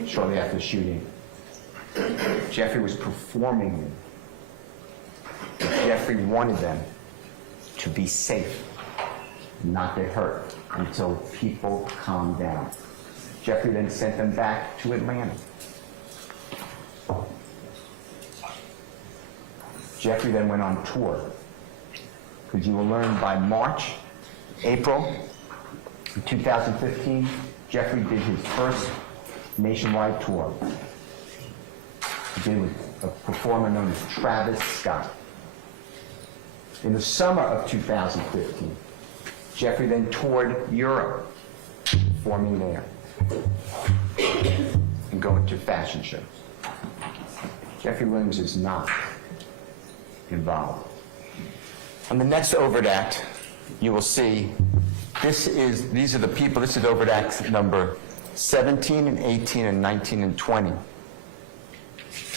shortly after the shooting. Jeffrey was performing with Jeffrey wanted them to be safe, not get hurt, until people calmed down. Jeffrey then sent them back to Atlanta. Jeffrey then went on tour, because you will learn by April of 2015, Jeffrey did his first nationwide tour. He did with a performer known as Travis Scott. In the summer of 2015, Jeffrey then toured Europe, performing there, and going to fashion shows. Jeffrey Williams is not involved. On the next overt act, you will see these are the people. This is overt act number 17 and 18 and 19 and 20.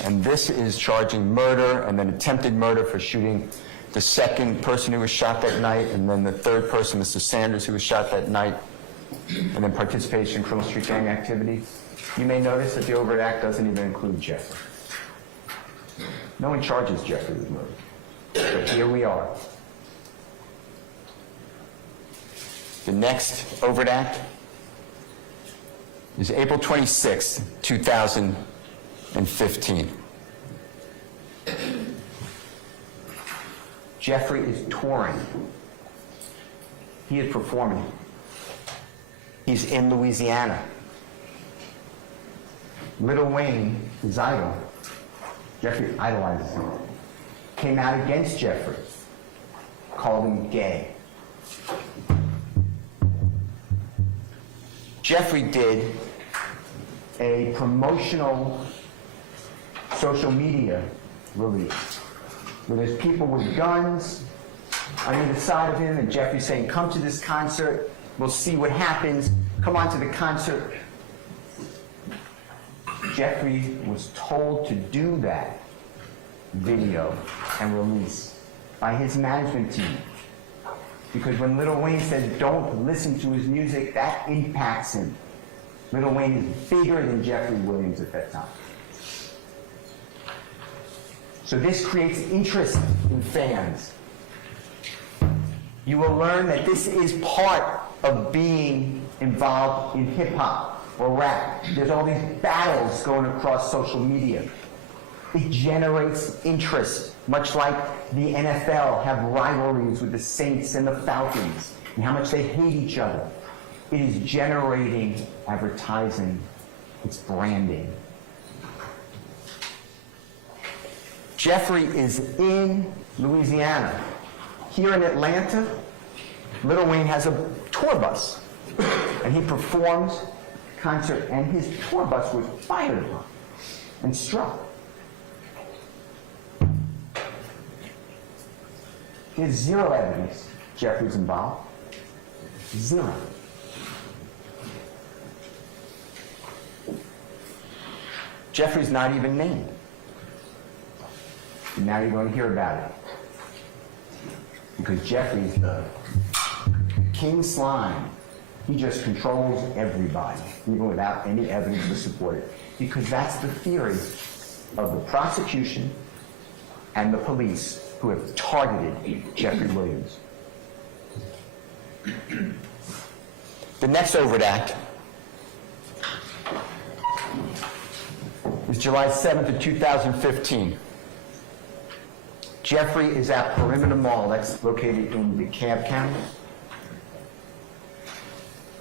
And this is charging murder and then attempted murder for shooting the second person who was shot that night, and then the third person, Mr. Sanders, who was shot that night, and then participation in criminal street gang activity. You may notice that the overt act doesn't even include Jeffrey. No one charges Jeffrey with murder. But here we are. The next overt act is April 26, 2015. Jeffrey is touring. He is performing. He's in Louisiana. Lil Wayne, his idol, Jeffrey idolizes him, came out against Jeffrey, called him gay. Jeffrey did a promotional social media release where there's people with guns on either side of him, and Jeffrey's saying, come to this concert, we'll see what happens, come on to the concert. Jeffrey was told to do that video and release by his management team. Because when Lil Wayne says don't listen to his music, that impacts him. Lil Wayne is bigger than Jeffrey Williams at that time. So this creates interest in fans. You will learn that this is part of being involved in hip-hop or rap. There's all these battles going across social media. It generates interest, much like the NFL have rivalries with the Saints and the Falcons, and how much they hate each other. It is generating advertising. It's branding. Jeffrey is in Louisiana. Here in Atlanta, Lil Wayne has a tour bus, and he performs a concert, and his tour bus was fired upon and struck. There's zero evidence Jeffrey's involved. Zero. Jeffrey's not even named. And now you're going to hear about it. Because Jeffrey's the king slime. He just controls everybody, even without any evidence to support it. Because that's the theory of the prosecution and the police who have targeted Jeffrey Williams. The next overt act is July 7th of 2015. Jeffrey is at Perimeter Mall, that's located in DeKalb County.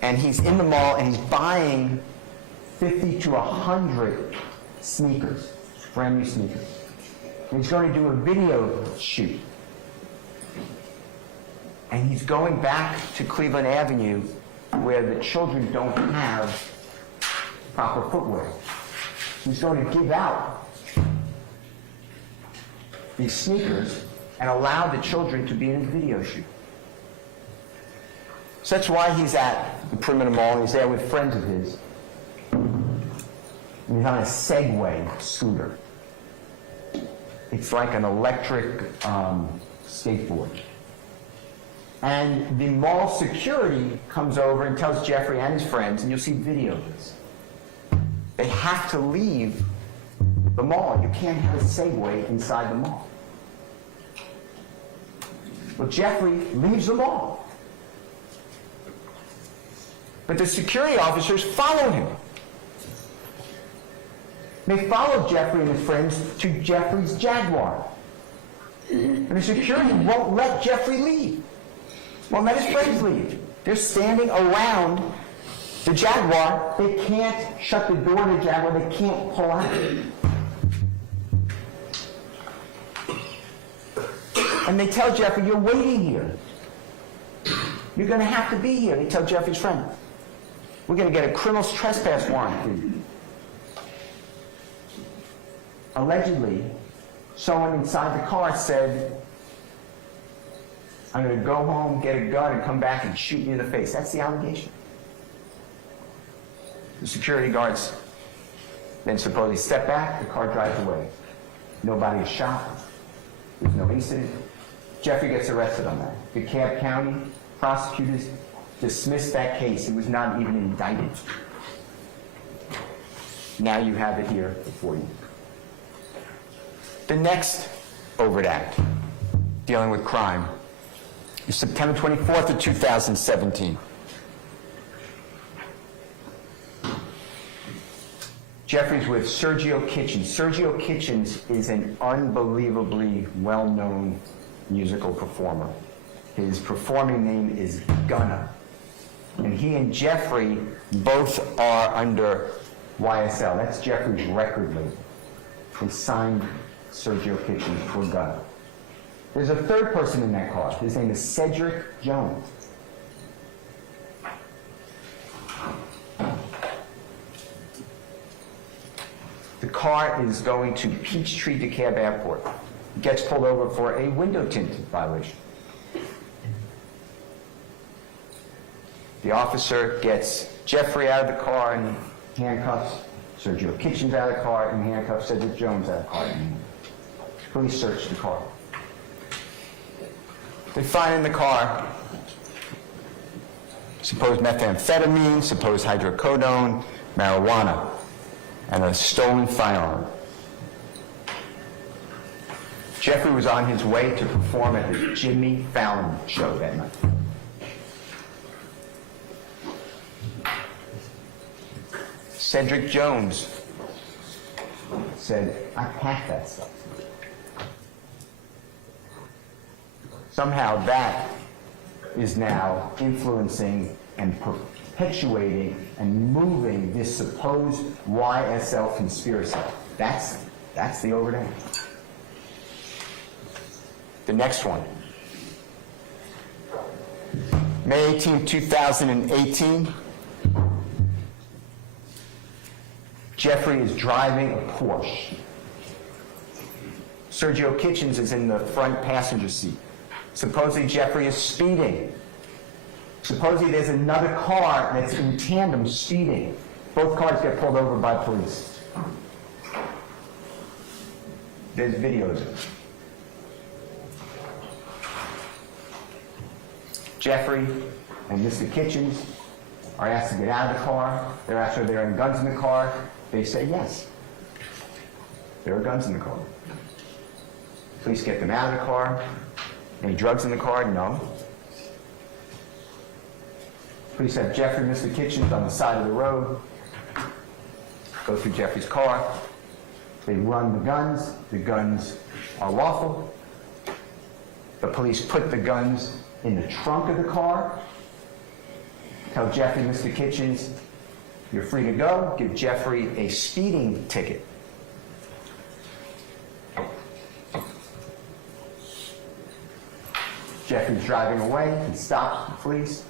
And he's in the mall and he's buying 50 to 100 sneakers, brand new sneakers. And he's going to do a video shoot. And he's going back to Cleveland Avenue where the children don't have proper footwear. He's going to give out these sneakers and allow the children to be in a video shoot. So that's why he's at the Perimeter Mall, and he's there with friends of his. And he's on a Segway scooter. It's like an electric skateboard. And the mall security comes over and tells Jeffrey and his friends, and you'll see video of this, they have to leave the mall. You can't have a Segway inside the mall. Well, Jeffrey leaves them all. But the security officers follow him. They follow Jeffrey and his friends to Jeffrey's Jaguar. And the security won't let Jeffrey leave. Won't let his friends leave. They're standing around the Jaguar. They can't shut the door to the Jaguar. They can't pull out. And they tell Jeffrey, you're waiting here. You're going to have to be here. They tell Jeffrey's friend, we're going to get a criminal trespass warrant for you. Allegedly, someone inside the car said, I'm going to go home, get a gun, and come back and shoot you in the face. That's the allegation. The security guards then supposedly step back, the car drives away. Nobody is shot. There's no incident. Jeffrey gets arrested on that. DeKalb County prosecutors dismissed that case. It was not even indicted. Now you have it here before you. The next overt act dealing with crime is September 24th of 2017. Jeffrey's with Sergio Kitchens. Sergio Kitchens is an unbelievably well-known musical performer. His performing name is Gunna. And he and Jeffrey both are under YSL. That's Jeffrey's record label. They signed Sergio Kitchens for Gunna. There's a third person in that car. His name is Cedric Jones. The car is going to Peachtree DeKalb Airport. He gets pulled over for a window tint violation. The officer gets Jeffrey out of the car in handcuffs, Sergio Kitchens out of the car in handcuffs, Cedric Jones out of the car in handcuffs. Police search the car. They find in the car supposed methamphetamine, supposed hydrocodone, marijuana, and a stolen firearm. Jeffrey was on his way to perform at the Jimmy Fallon show that night. Cedric Jones said, I packed that stuff. Somehow that is now influencing and perpetuating and moving this supposed YSL conspiracy. That's the overt act. The next one. May 18, 2018. Jeffrey is driving a Porsche. Sergio Kitchens is in the front passenger seat. Supposedly Jeffrey is speeding. Supposedly there's another car that's in tandem speeding. Both cars get pulled over by police. There's videos of it. Jeffrey and Mr. Kitchens are asked to get out of the car. They're asked if there are guns in the car. They say yes. There are guns in the car. Police get them out of the car. Any drugs in the car? No. Police have Jeffrey and Mr. Kitchens on the side of the road. Go through Jeffrey's car. They run the guns. The guns are lawful. The police put the guns in the trunk of the car. Tell Jeffrey and Mr. Kitchens, you're free to go. Give Jeffrey a speeding ticket. Jeffrey's driving away. He stops the police.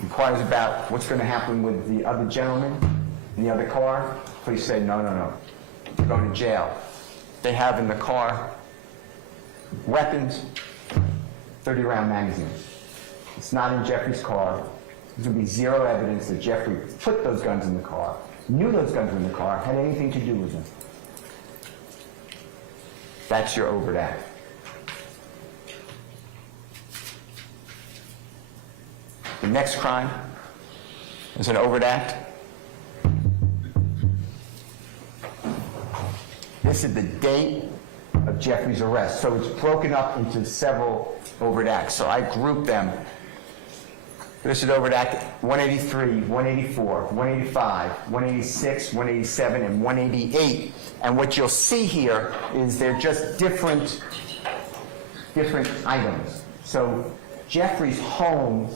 Inquires about what's going to happen with the other gentleman in the other car. Police say, no. You're going to jail. They have in the car weapons, 30-round magazines. It's not in Jeffrey's car. There's going to be zero evidence that Jeffrey put those guns in the car, knew those guns were in the car, had anything to do with them. That's your overt act. The next crime is an overt act. This is the date of Jeffrey's arrest. So it's broken up into several overt acts. So I grouped them. This is overt act 183, 184, 185, 186, 187, and 188. And what you'll see here is they're just different items. So Jeffrey's home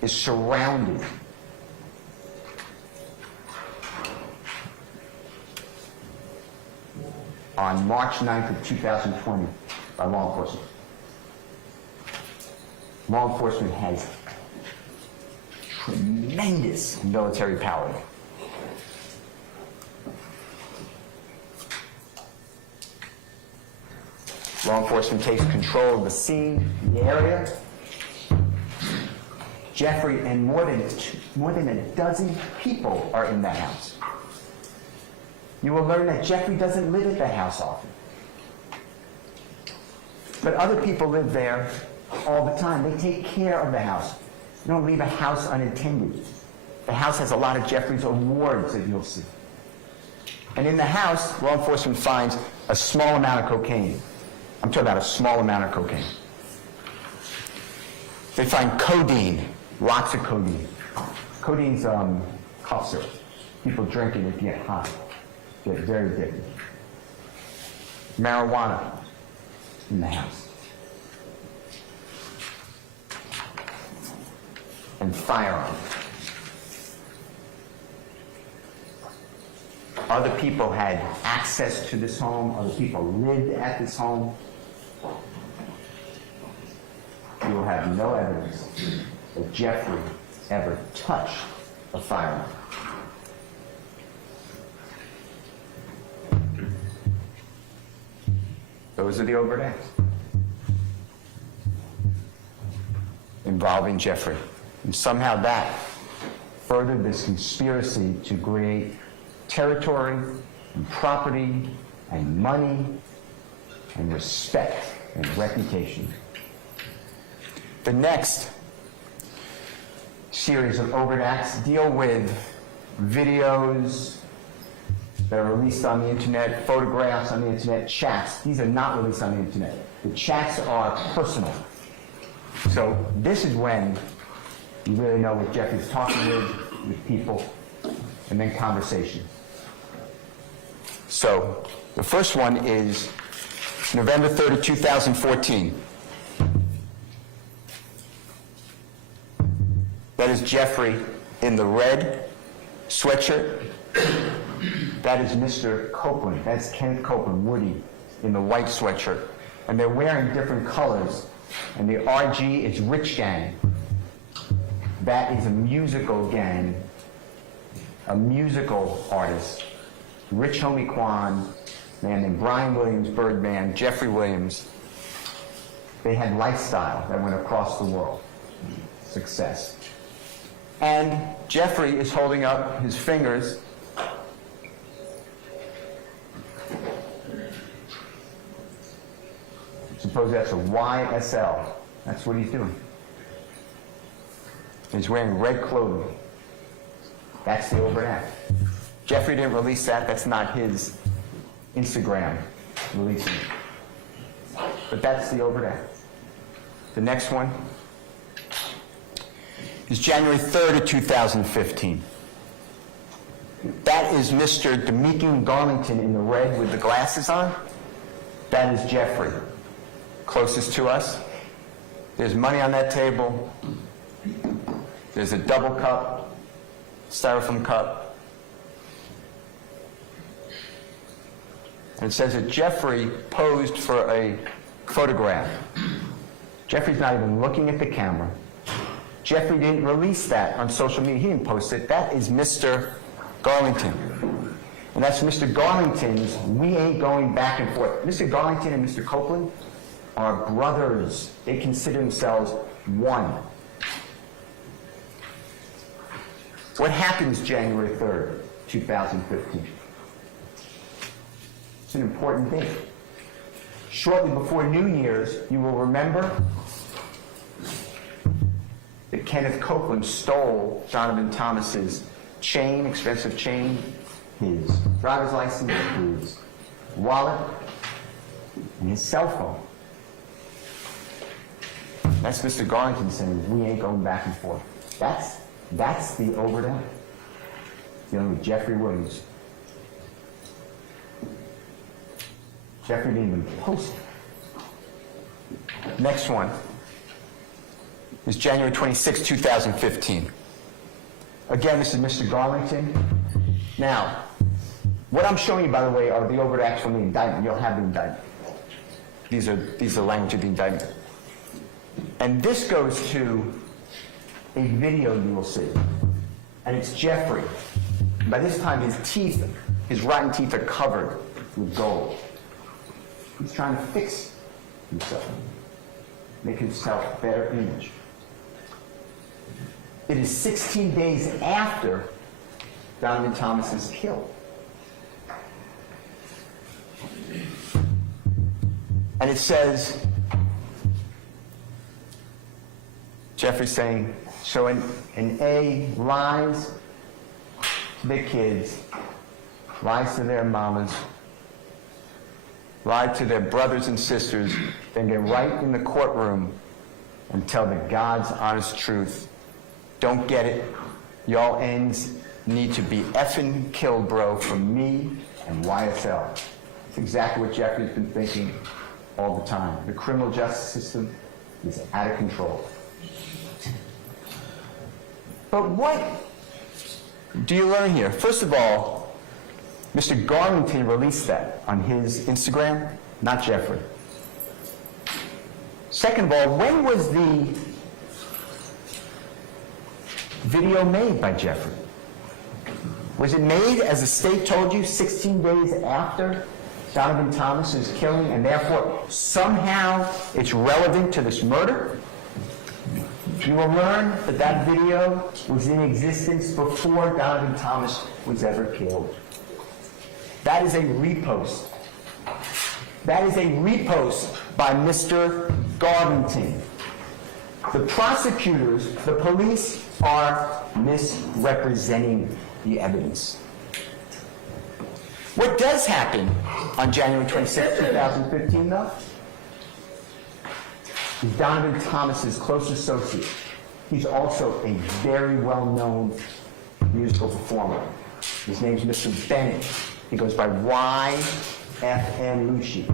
is surrounded on March 9th of 2020 by law enforcement. Law enforcement has tremendous military power. Law enforcement takes control of the scene, the area. Jeffrey and more than a dozen people are in that house. You will learn that Jeffrey doesn't live at that house often. But other people live there all the time. They take care of the house. You don't leave a house unattended. The house has a lot of Jeffrey's awards that you'll see. And in the house, law enforcement finds a small amount of cocaine. I'm talking about a small amount of cocaine. They find codeine, lots of codeine. Codeine's cough syrup. People drink it if you get high. Get very addicted. Marijuana in the house. And firearms. Other people had access to this home. Other people lived at this home. You will have no evidence that Jeffrey ever touched a firearm. Those are the overt acts involving Jeffrey. And somehow that furthered this conspiracy to create territory and property and money and respect and reputation. The next series of overt acts deal with videos that are released on the internet, photographs on the internet, chats. These are not released on the internet. The chats are personal. So this is when you really know what Jeffrey's talking with people, and then conversation. So the first one is November 3rd, 2014. That is Jeffrey in the red sweatshirt. That is Mr. Copeland. That's Kenneth Copeland, Woody, in the white sweatshirt. And they're wearing different colors. And the RG is Rich Gang. That is a musical gang, a musical artist. Rich Homie Quan, a man named Brian Williams, Birdman, Jeffrey Williams. They had lifestyle that went across the world. Success. And Jeffrey is holding up his fingers. Suppose that's a YSL. That's what he's doing. He's wearing red clothing. That's the overt act. Jeffrey didn't release that. That's not his Instagram releasing it. But that's the overt act. The next one is January 3rd of 2015. That is Mr. Demekin Garlington in the red with the glasses on. That is Jeffrey, closest to us. There's money on that table. There's a double cup, styrofoam cup. And it says that Jeffrey posed for a photograph. Jeffrey's not even looking at the camera. Jeffrey didn't release that on social media. He didn't post it. That is Mr. Garlington. And that's Mr. Garlington's "We Ain't Going Back and Forth." Mr. Garlington and Mr. Copeland are brothers. They consider themselves one. What happens January 3rd, 2015? It's an important thing. Shortly before New Year's, you will remember that Kenneth Copeland stole Jonathan Thomas's chain, expensive chain, his driver's license, his wallet, and his cell phone. That's Mr. Garlington saying, we ain't going back and forth. That's the overt act. Dealing with Jeffrey Williams. Jeffrey didn't even post it. Next one is January 26, 2015. Again, this is Mr. Garlington. Now, what I'm showing you, by the way, are the overt acts from the indictment. You'll have the indictment. These are language of the indictment. And this goes to a video you will see. And it's Jeffrey. By this time, his teeth, his rotten teeth are covered with gold. He's trying to fix himself, make himself a better image. It is 16 days after Donovan Thomas is killed. And it says, Jeffrey saying, so an A lies to their kids, lies to their mamas, lied to their brothers and sisters, then get right in the courtroom and tell the God's honest truth. Don't get it. Y'all ends need to be effing killed, bro, from me and YSL. That's exactly what Jeffrey's been thinking all the time. The criminal justice system is out of control. But what do you learn here? First of all, Mr. Garlington released that on his Instagram, not Jeffrey. Second of all, when was the video made by Jeffrey? Was it made, as the state told you, 16 days after Donovan Thomas's killing, and therefore somehow it's relevant to this murder? You will learn that that video was in existence before Donovan Thomas was ever killed. That is a repost. That is a repost by Mr. Garlington. The prosecutors, the police, are misrepresenting the evidence. What does happen on January 26, 2015, though, is Donovan Thomas's close associate. He's also a very well-known musical performer. His name's Mr. Bennett. He goes by YFN Lucci.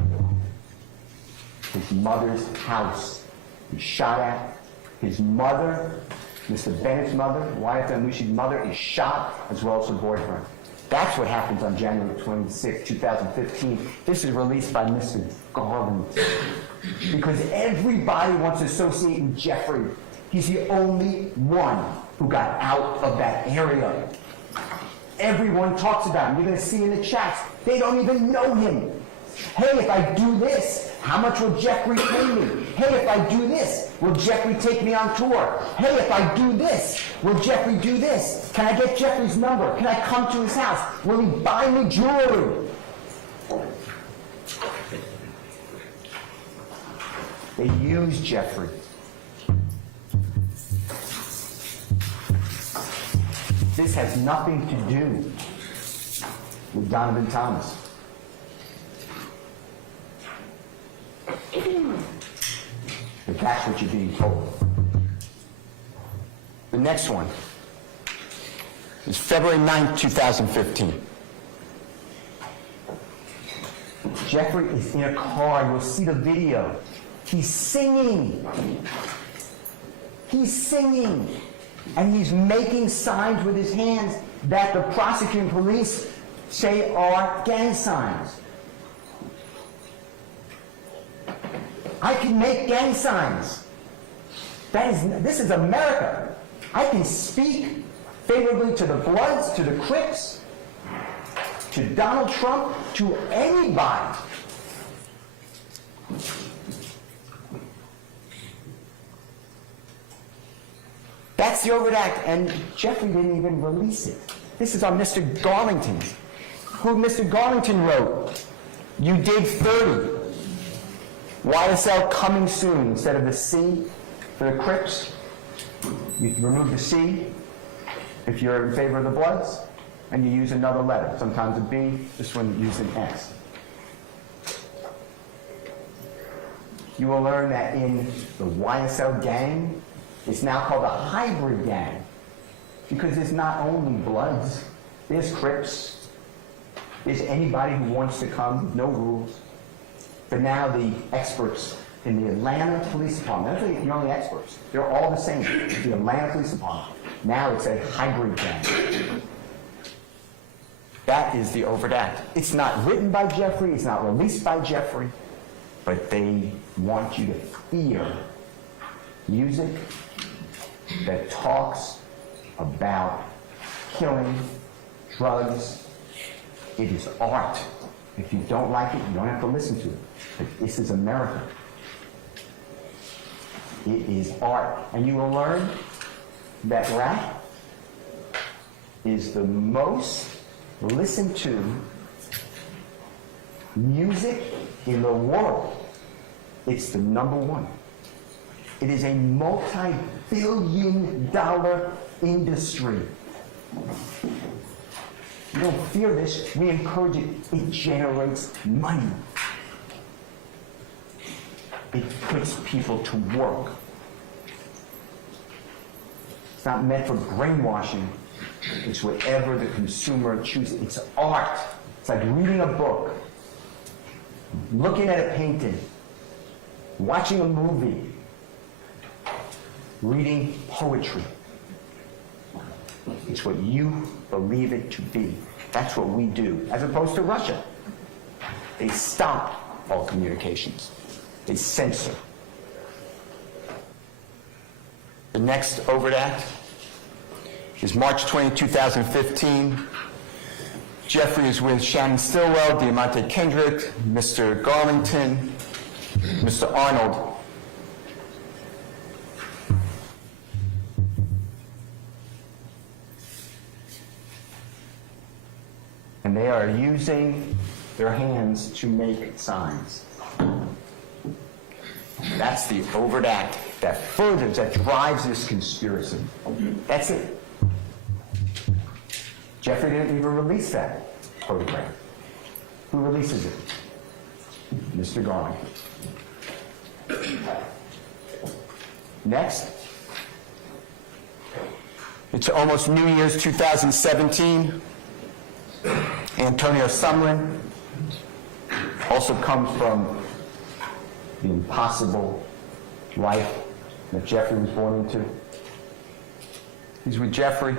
His mother's house. He's shot at. His mother, Mr. Bennett's mother, YFN Lucci's mother, is shot, as well as her boyfriend. That's what happens on January 26, 2015. This is released by Mr. Garlington. Because everybody wants to associate with Jeffrey. He's the only one who got out of that area. Everyone talks about him. You're going to see in the chats, they don't even know him. Hey, if I do this, how much will Jeffrey pay me? Hey, if I do this, will Jeffrey take me on tour? Hey, if I do this, will Jeffrey do this? Can I get Jeffrey's number? Can I come to his house? Will he buy me jewelry? They use Jeffrey. This has nothing to do with Donovan Thomas. But that's what you're being told. The next one is February 9th, 2015. Jeffrey is in a car. You'll see the video. He's singing. He's singing. And he's making signs with his hands that the prosecuting police say are gang signs. I can make gang signs. This is America. I can speak favorably to the Bloods, to the Crips, to Donald Trump, to anybody. That's the overt act, and Jeffrey didn't even release it. This is on Mr. Garlington, who Mr. Garlington wrote, "You did 30. YSL coming soon." Instead of the C for the Crips, you remove the C if you're in favor of the Bloods, and you use another letter, sometimes a B, this one used an S. You will learn that in the YSL gang, it's now called a hybrid gang, because there's not only Bloods, there's Crips, there's anybody who wants to come with no rules. But now the experts in the Atlanta Police Department, that's the only experts, they're all the same. The Atlanta Police Department. Now it's a hybrid gang. That is the overt act. It's not written by Jeffrey, it's not released by Jeffrey, but they want you to fear music that talks about killing, drugs. It is art. If you don't like it, you don't have to listen to it. But this is America. It is art. And you will learn that rap is the most listened to music in the world. It's the #1. It is a multi-billion-dollar industry. You don't fear this. We encourage it. It generates money. It puts people to work. It's not meant for brainwashing. It's whatever the consumer chooses. It's art. It's like reading a book, looking at a painting, watching a movie, reading poetry. It's what you believe it to be. That's what we do, as opposed to Russia. They stop all communications. They censor. The next overt act is March 20, 2015. Jeffrey is with Shannon Stillwell, Diamante Kendrick, Mr. Garlington, Mr. Arnold. And they are using their hands to make signs. That's the overt act that furthers, that drives this conspiracy. That's it. Jeffrey didn't even release that photograph. Who releases it? Mr. Garland. Next. It's almost New Year's 2017. Antonio Sumlin also comes from the impossible life that Jeffrey was born into. He's with Jeffrey.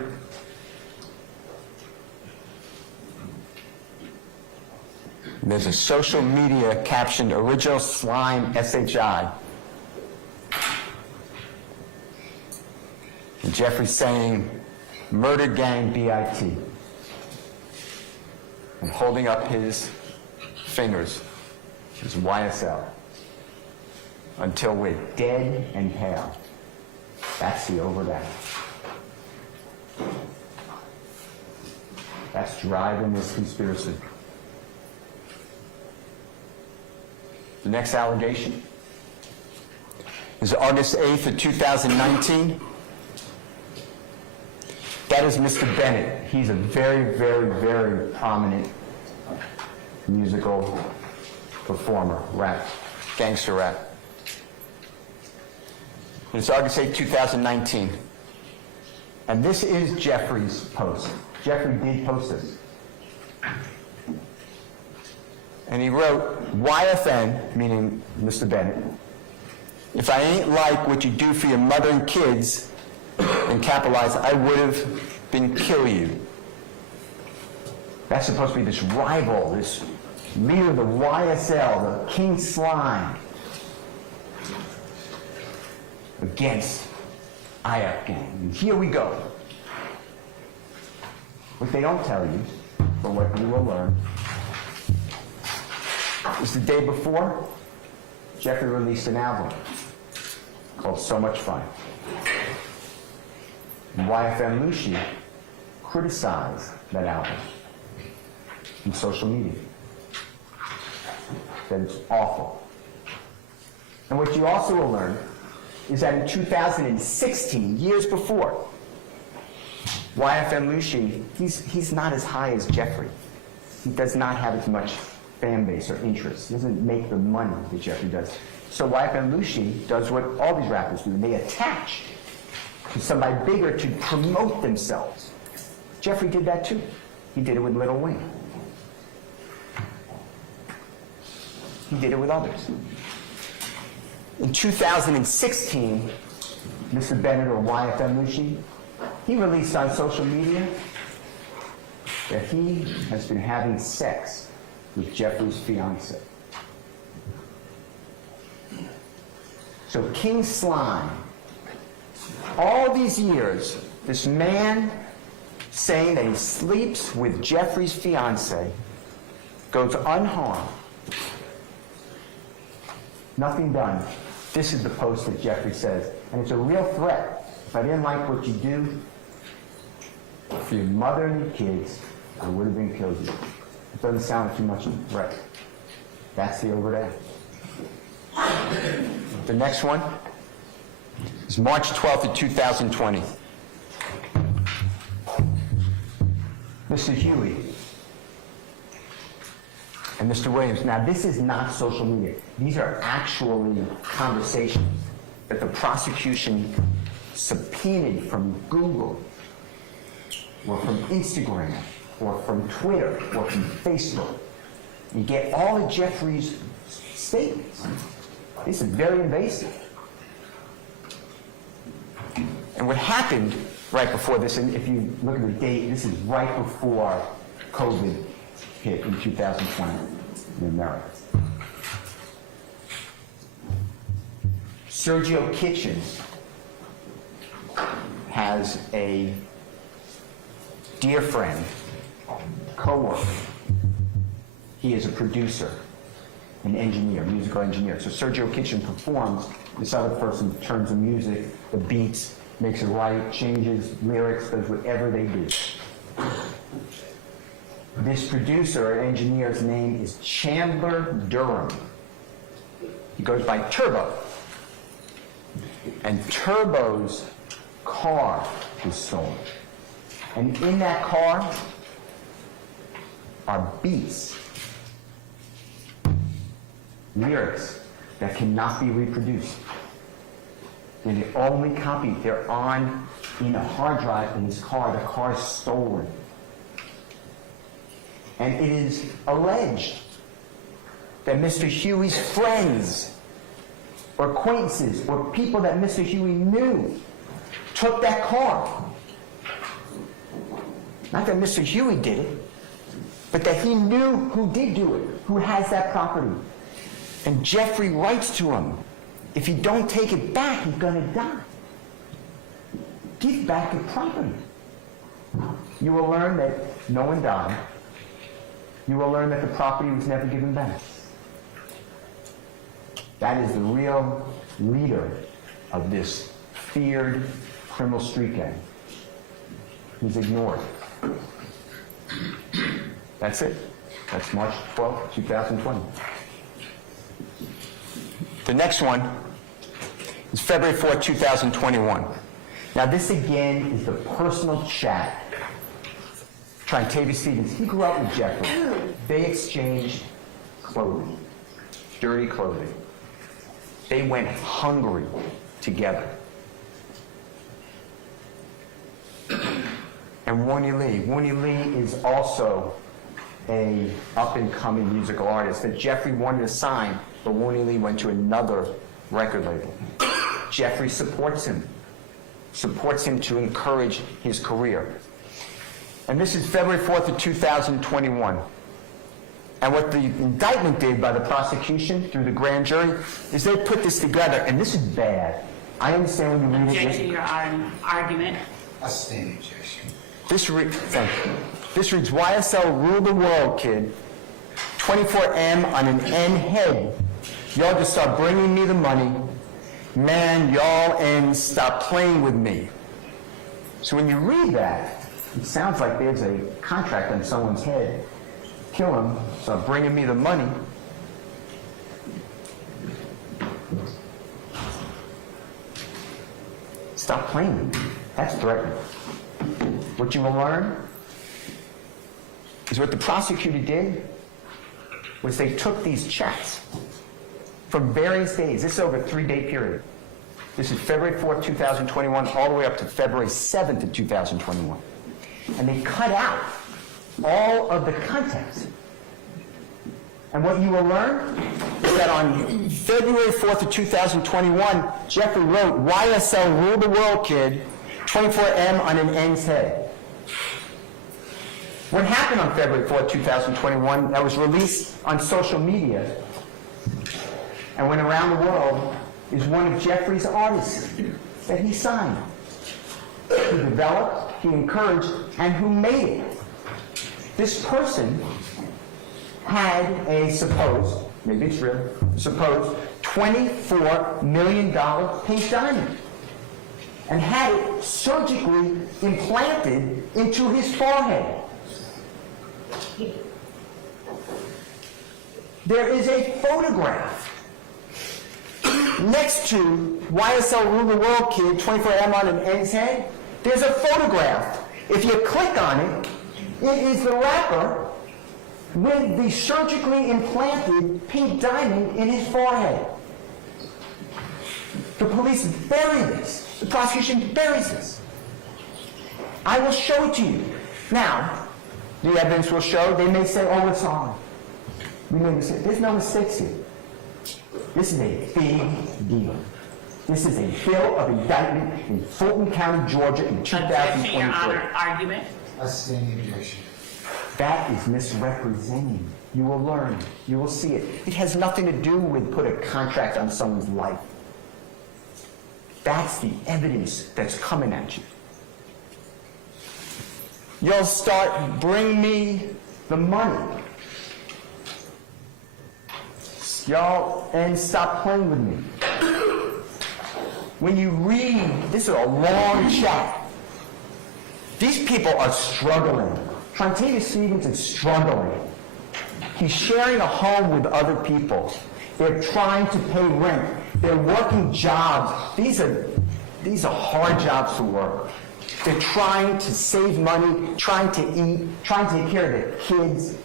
And there's a social media captioned "Original Slime SHI." And Jeffrey's saying, "Murder Gang BIT." And holding up his fingers, his YSL, until we're dead and pale. That's the overt act. That's driving this conspiracy. The next allegation is August 8th of 2019. That is Mr. Bennett. He's a very, very, very prominent musical performer, rap, gangster rap. It's August 8, 2019. And this is Jeffrey's post. Jeffrey did post this. And he wrote, "YFN," meaning Mr. Bennett, "if I ain't like what you do for your mother and kids," and capitalized, "I would have been kill you." That's supposed to be this rival, this leader of the YSL, the King Slime, against IF Gang. And here we go. What they don't tell you, but what you will learn, is the day before, Jeffrey released an album called "So Much Fun." And YFN Lucy criticized that album in social media. That it's awful. And what you also will learn is that in 2016, years before, YFN Lucy, he's not as high as Jeffrey. He does not have as much fan base or interest. He doesn't make the money that Jeffrey does. So YSL Lucy does what all these rappers do. They attach to somebody bigger to promote themselves. Jeffrey did that too. He did it with Lil Wayne. He did it with others. In 2016, Mr. Bennett, or YSL Lucy, he released on social media that he has been having sex with Jeffrey's fiance. So King Slime, all these years, this man saying that he sleeps with Jeffrey's fiance goes unharmed. Nothing done. This is the post that Jeffrey says, and it's a real threat. If I didn't like what you do for your mother and your kids, I would have been killed you. It doesn't sound like too much of a threat. That's the over there. The next one is March 12th of 2020. Mr. Huey and Mr. Williams. Now, this is not social media. These are actually conversations that the prosecution subpoenaed from Google or from Instagram or from Twitter or from Facebook. You get all of Jeffrey's statements. This is very invasive. And what happened right before this, and if you look at the date, this is right before COVID hit in 2020 in America. Sergio Kitchens has a dear friend, co-worker. He is a producer, an engineer, musical engineer. So Sergio Kitchen performs, this other person turns the music, the beats, makes it right, changes lyrics, does whatever they do. This producer or engineer's name is Chandler Durham. He goes by Turbo. And Turbo's car was stolen. And in that car are beats, lyrics that cannot be reproduced. They're the only copy. They're on in a hard drive in his car. The car is stolen. And it is alleged that Mr. Huey's friends or acquaintances or people that Mr. Huey knew took that car. Not that Mr. Huey did it, but that he knew who did do it, who has that property. And Jeffrey writes to him, if you don't take it back, he's going to die. Give back the property. You will learn that no one died. You will learn that the property was never given back. That is the real leader of this feared criminal street gang. He's ignored. That's it. That's March 12, 2020. The next one is February 4, 2021. Now this again is the personal chat. Trintavia Stevens, he grew up with Jeffrey. They exchanged clothing, dirty clothing. They went hungry together. And Wonnie Lee is also a up-and-coming musical artist that Jeffrey wanted to sign, but Wonnie Lee went to another record label. Jeffrey supports him to encourage his career. And this is February 4th of 2021. And what the indictment did by the prosecution through the grand jury is they put this together, and this is bad. I understand when you read it. Objection to your argument. A standing objection. Thank you. This reads, YSL rule the world, kid. 24M on an N head. Y'all just start bringing me the money. Man, y'all and stop playing with me. So when you read that, it sounds like there's a contract on someone's head. Kill him, start bringing me the money. Stop playing with me. That's threatening. What you will learn is what the prosecutor did was they took these checks from various days. This is over a 3-day period. This is February 4th, 2021, all the way up to February 7th of 2021. And they cut out all of the context. And what you will learn is that on February 4th of 2021, Jeffrey wrote, YSL rule the world, kid, 24M on an N's head. What happened on February 4th, 2021, that was released on social media and went around the world, is one of Jeffrey's artists that he signed, who developed, he encouraged, and who made it. This person had a supposed, maybe it's real, supposed $24 million pink diamond and had it surgically implanted into his forehead. There is a photograph next to YSL Rule the World Kid, 24M on an N's head. There's a photograph. If you click on it, it is the rapper with the surgically implanted pink diamond in his forehead. The police bury this. The prosecution buries this. I will show it to you. Now, the evidence will show, they may say, oh, it's on. We made mistakes. There's no mistakes here. This is a big deal. This is a bill of indictment in Fulton County, Georgia in 2023. Your Honor, argument. A standing objection. That is misrepresenting. You will learn. You will see it. It has nothing to do with put a contract on someone's life. That's the evidence that's coming at you. You'll start, bring me the money. Y'all, and stop playing with me. When you read, this is a long chat. These people are struggling. Trontavia Stevens is struggling. He's sharing a home with other people. They're trying to pay rent. They're working jobs. These are hard jobs to work. They're trying to save money, trying to eat, trying to take care of their kids.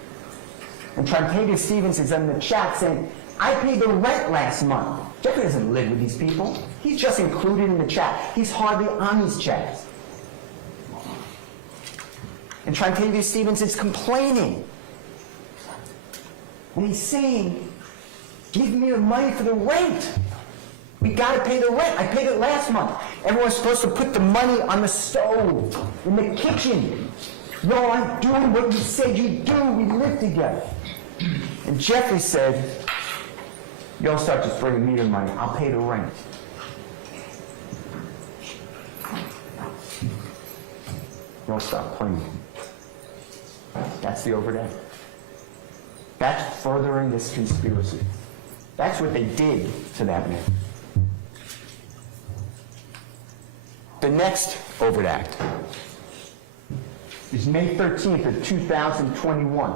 And Trontavia Stevens is in the chat saying, I paid the rent last month. Jeffrey doesn't live with these people. He's just included in the chat. He's hardly on these chats. And Trontavia Stevens is complaining. And he's saying, give me the money for the rent. We got to pay the rent. I paid it last month. Everyone's supposed to put the money on the stove, in the kitchen. No, I'm doing what you said you do. We live together. And Jeffrey said, y'all start just bringing me the money. I'll pay the rent. Y'all stop playing. That's the overdose. That's furthering this conspiracy. That's what they did to that man. The next overt act is May 13th of 2021.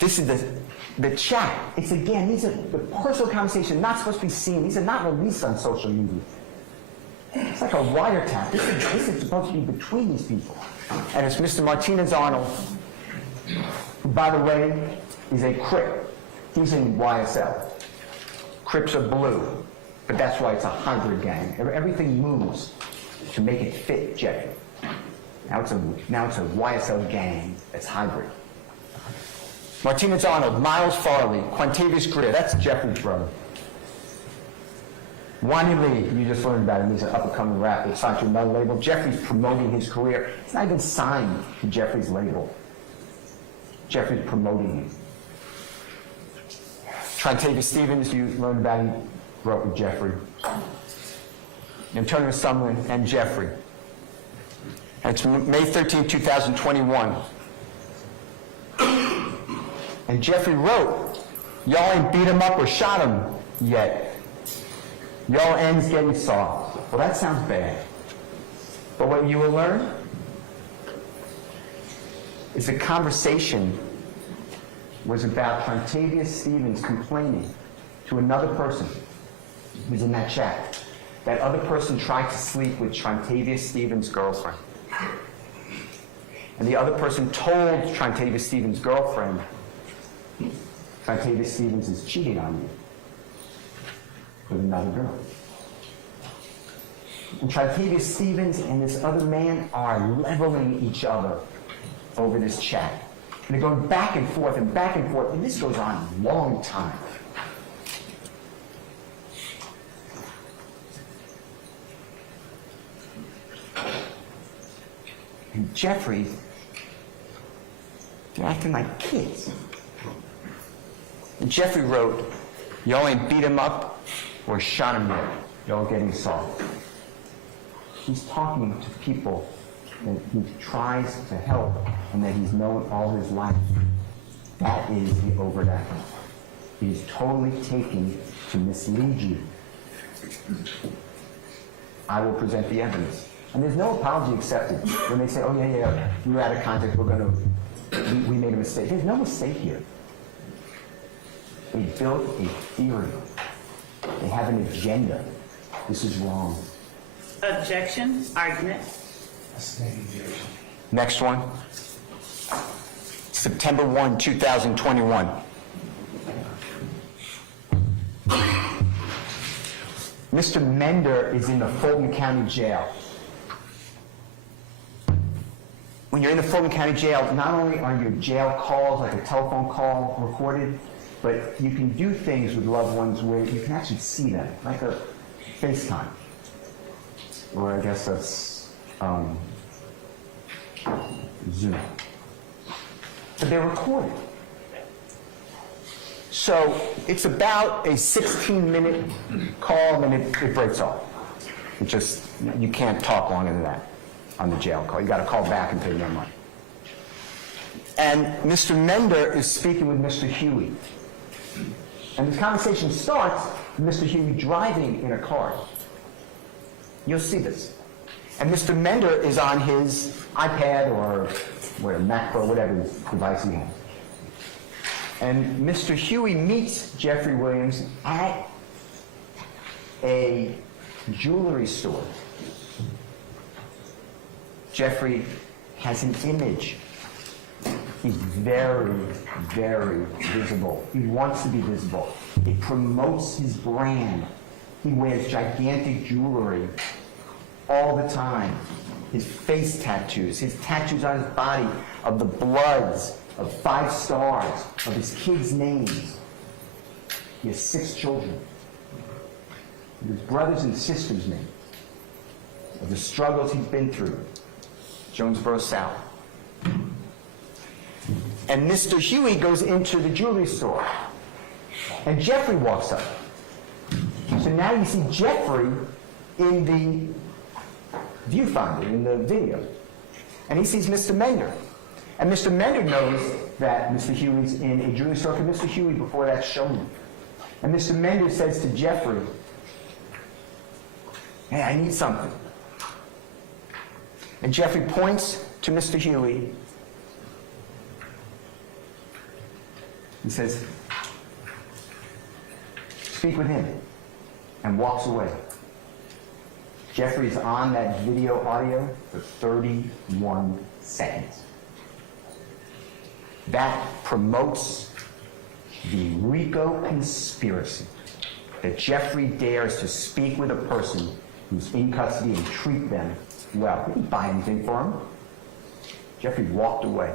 This is the chat. It's again, these are the personal conversations not supposed to be seen. These are not released on social media. It's like a wiretap. This is supposed to be between these people. And it's Mr. Martinez Arnold, who, by the way, is a Crip. He's in YSL. Crips are blue, but that's why it's a hybrid gang. Everything moves to make it fit Jeffrey. Now it's a YSL gang that's hybrid. Martinez Arnold, Miles Farley, Quantavious Greer, that's Jeffrey's brother. Wani Lee, you just learned about him, he's an up-and-coming rapper, signed to another label. Jeffrey's promoting his career. He's not even signed to Jeffrey's label. Jeffrey's promoting him. Trontavia Stevens, you learned about him, grew up with Jeffrey. Antonio Sumlin and Jeffrey. And it's May 13, 2021. And Jeffrey wrote, y'all ain't beat him up or shot him yet. Y'all ends getting soft. Well, that sounds bad. But what you will learn is the conversation was about Trontavia Stevens complaining to another person who's in that chat. That other person tried to sleep with Trontavia Stevens' girlfriend. And the other person told Trontavia Stevens' girlfriend, Trontavia Stevens is cheating on you with another girl. And Trontavia Stevens and this other man are leveling each other over this chat. And they're going back and forth, and this goes on a long time. And Jeffrey, they're acting like kids. And Jeffrey wrote, "Y'all ain't beat him up or shot him yet. Y'all getting soft." He's talking to people that he tries to help and that he's known all his life. That is the overt act. He's totally taken to mislead you. I will present the evidence. And there's no apology accepted. When they say, oh, yeah, we were out of context, we made a mistake. There's no mistake here. They built a theory. They have an agenda. This is wrong. Objection, argument. Next one. September 1, 2021. Mr. Mender is in the Fulton County Jail. When you're in the Fulton County Jail, not only are your jail calls, like a telephone call, recorded, but you can do things with loved ones where you can actually see them, like a FaceTime. Or I guess that's Zoom. But they're recorded. So it's about a 16-minute call, and then it breaks off. You can't talk longer than that on the jail call. You got to call back and pay more money. And Mr. Mender is speaking with Mr. Huey. And this conversation starts with Mr. Huey driving in a car. You'll see this. And Mr. Mender is on his iPad or Mac or whatever device he has. And Mr. Huey meets Jeffrey Williams at a jewelry store. Jeffrey has an image. He's very, very visible. He wants to be visible. It promotes his brand. He wears gigantic jewelry all the time. His face tattoos, his tattoos on his body of the bloods, of 5 stars, of his kids' names. He has 6 children. Of his brothers and sisters' names. Of the struggles he's been through. Jonesboro South. And Mr. Huey goes into the jewelry store. And Jeffrey walks up. So now you see Jeffrey in the viewfinder, in the video. And he sees Mr. Mender. And Mr. Mender knows that Mr. Huey's in a jewelry store, because Mr. Huey before that showed him. And Mr. Mender says to Jeffrey, "Hey, I need something." And Jeffrey points to Mr. Huey. He says, "Speak with him," and walks away. Jeffrey's on that video audio for 31 seconds. That promotes the RICO conspiracy, that Jeffrey dares to speak with a person who's in custody and treat them well. He didn't buy anything for him. Jeffrey walked away.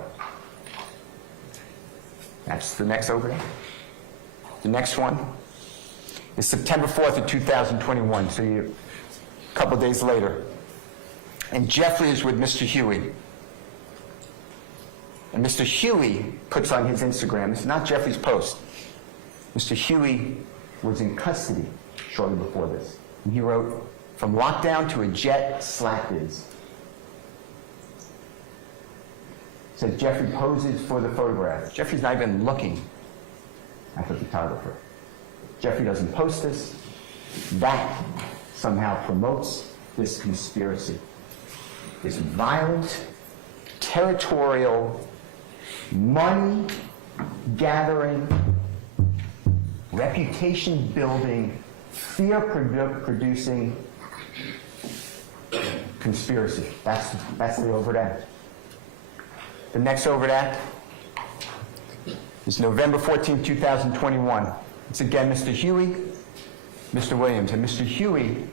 That's the next overnight. The next one is September 4th of 2021, so a couple days later. And Jeffrey is with Mr. Huey. And Mr. Huey puts on his Instagram, it's not Jeffrey's post. Mr. Huey was in custody shortly before this. And he wrote, "From lockdown to a jet, slap is." Said Jeffrey poses for the photograph. Jeffrey's not even looking at the photographer. Jeffrey doesn't post this. That somehow promotes this conspiracy. This violent, territorial, money-gathering, reputation-building, fear-producing conspiracy. That's the overt act. The next overt act is November 14, 2021. It's again Mr. Huey, Mr. Williams. And Mr. Huey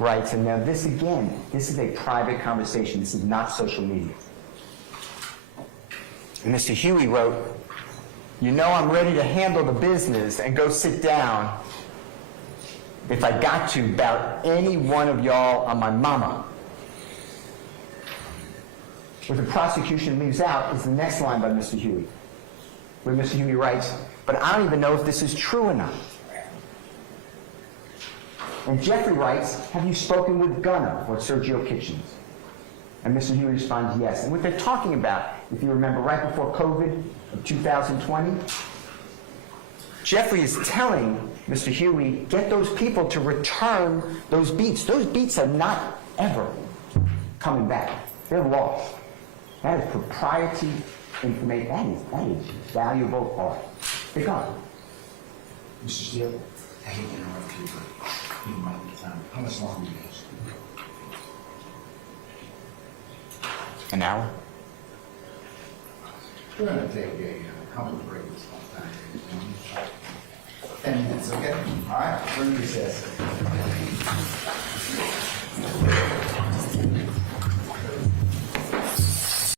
writes, and now this again, this is a private conversation. This is not social media. And Mr. Huey wrote, "You know I'm ready to handle the business and go sit down if I got to about any one of y'all on my mama." What the prosecution leaves out is the next line by Mr. Huey, where Mr. Huey writes, "But I don't even know if this is true or not." And Jeffrey writes, "Have you spoken with Gunnar or Sergio Kitchens?" And Mr. Huey responds, "Yes." And what they're talking about, if you remember, right before COVID of 2020, Jeffrey is telling Mr. Huey, get those people to return those beats. Those beats are not ever coming back. They're lost. That is proprietary information. That is valuable art. They're gone. Mr. Steele, I hate to interrupt you, but you might be time. How much longer do you have? An hour? We're going to take a couple of breaks this one time. 10 minutes, okay? All right, we're going to recess.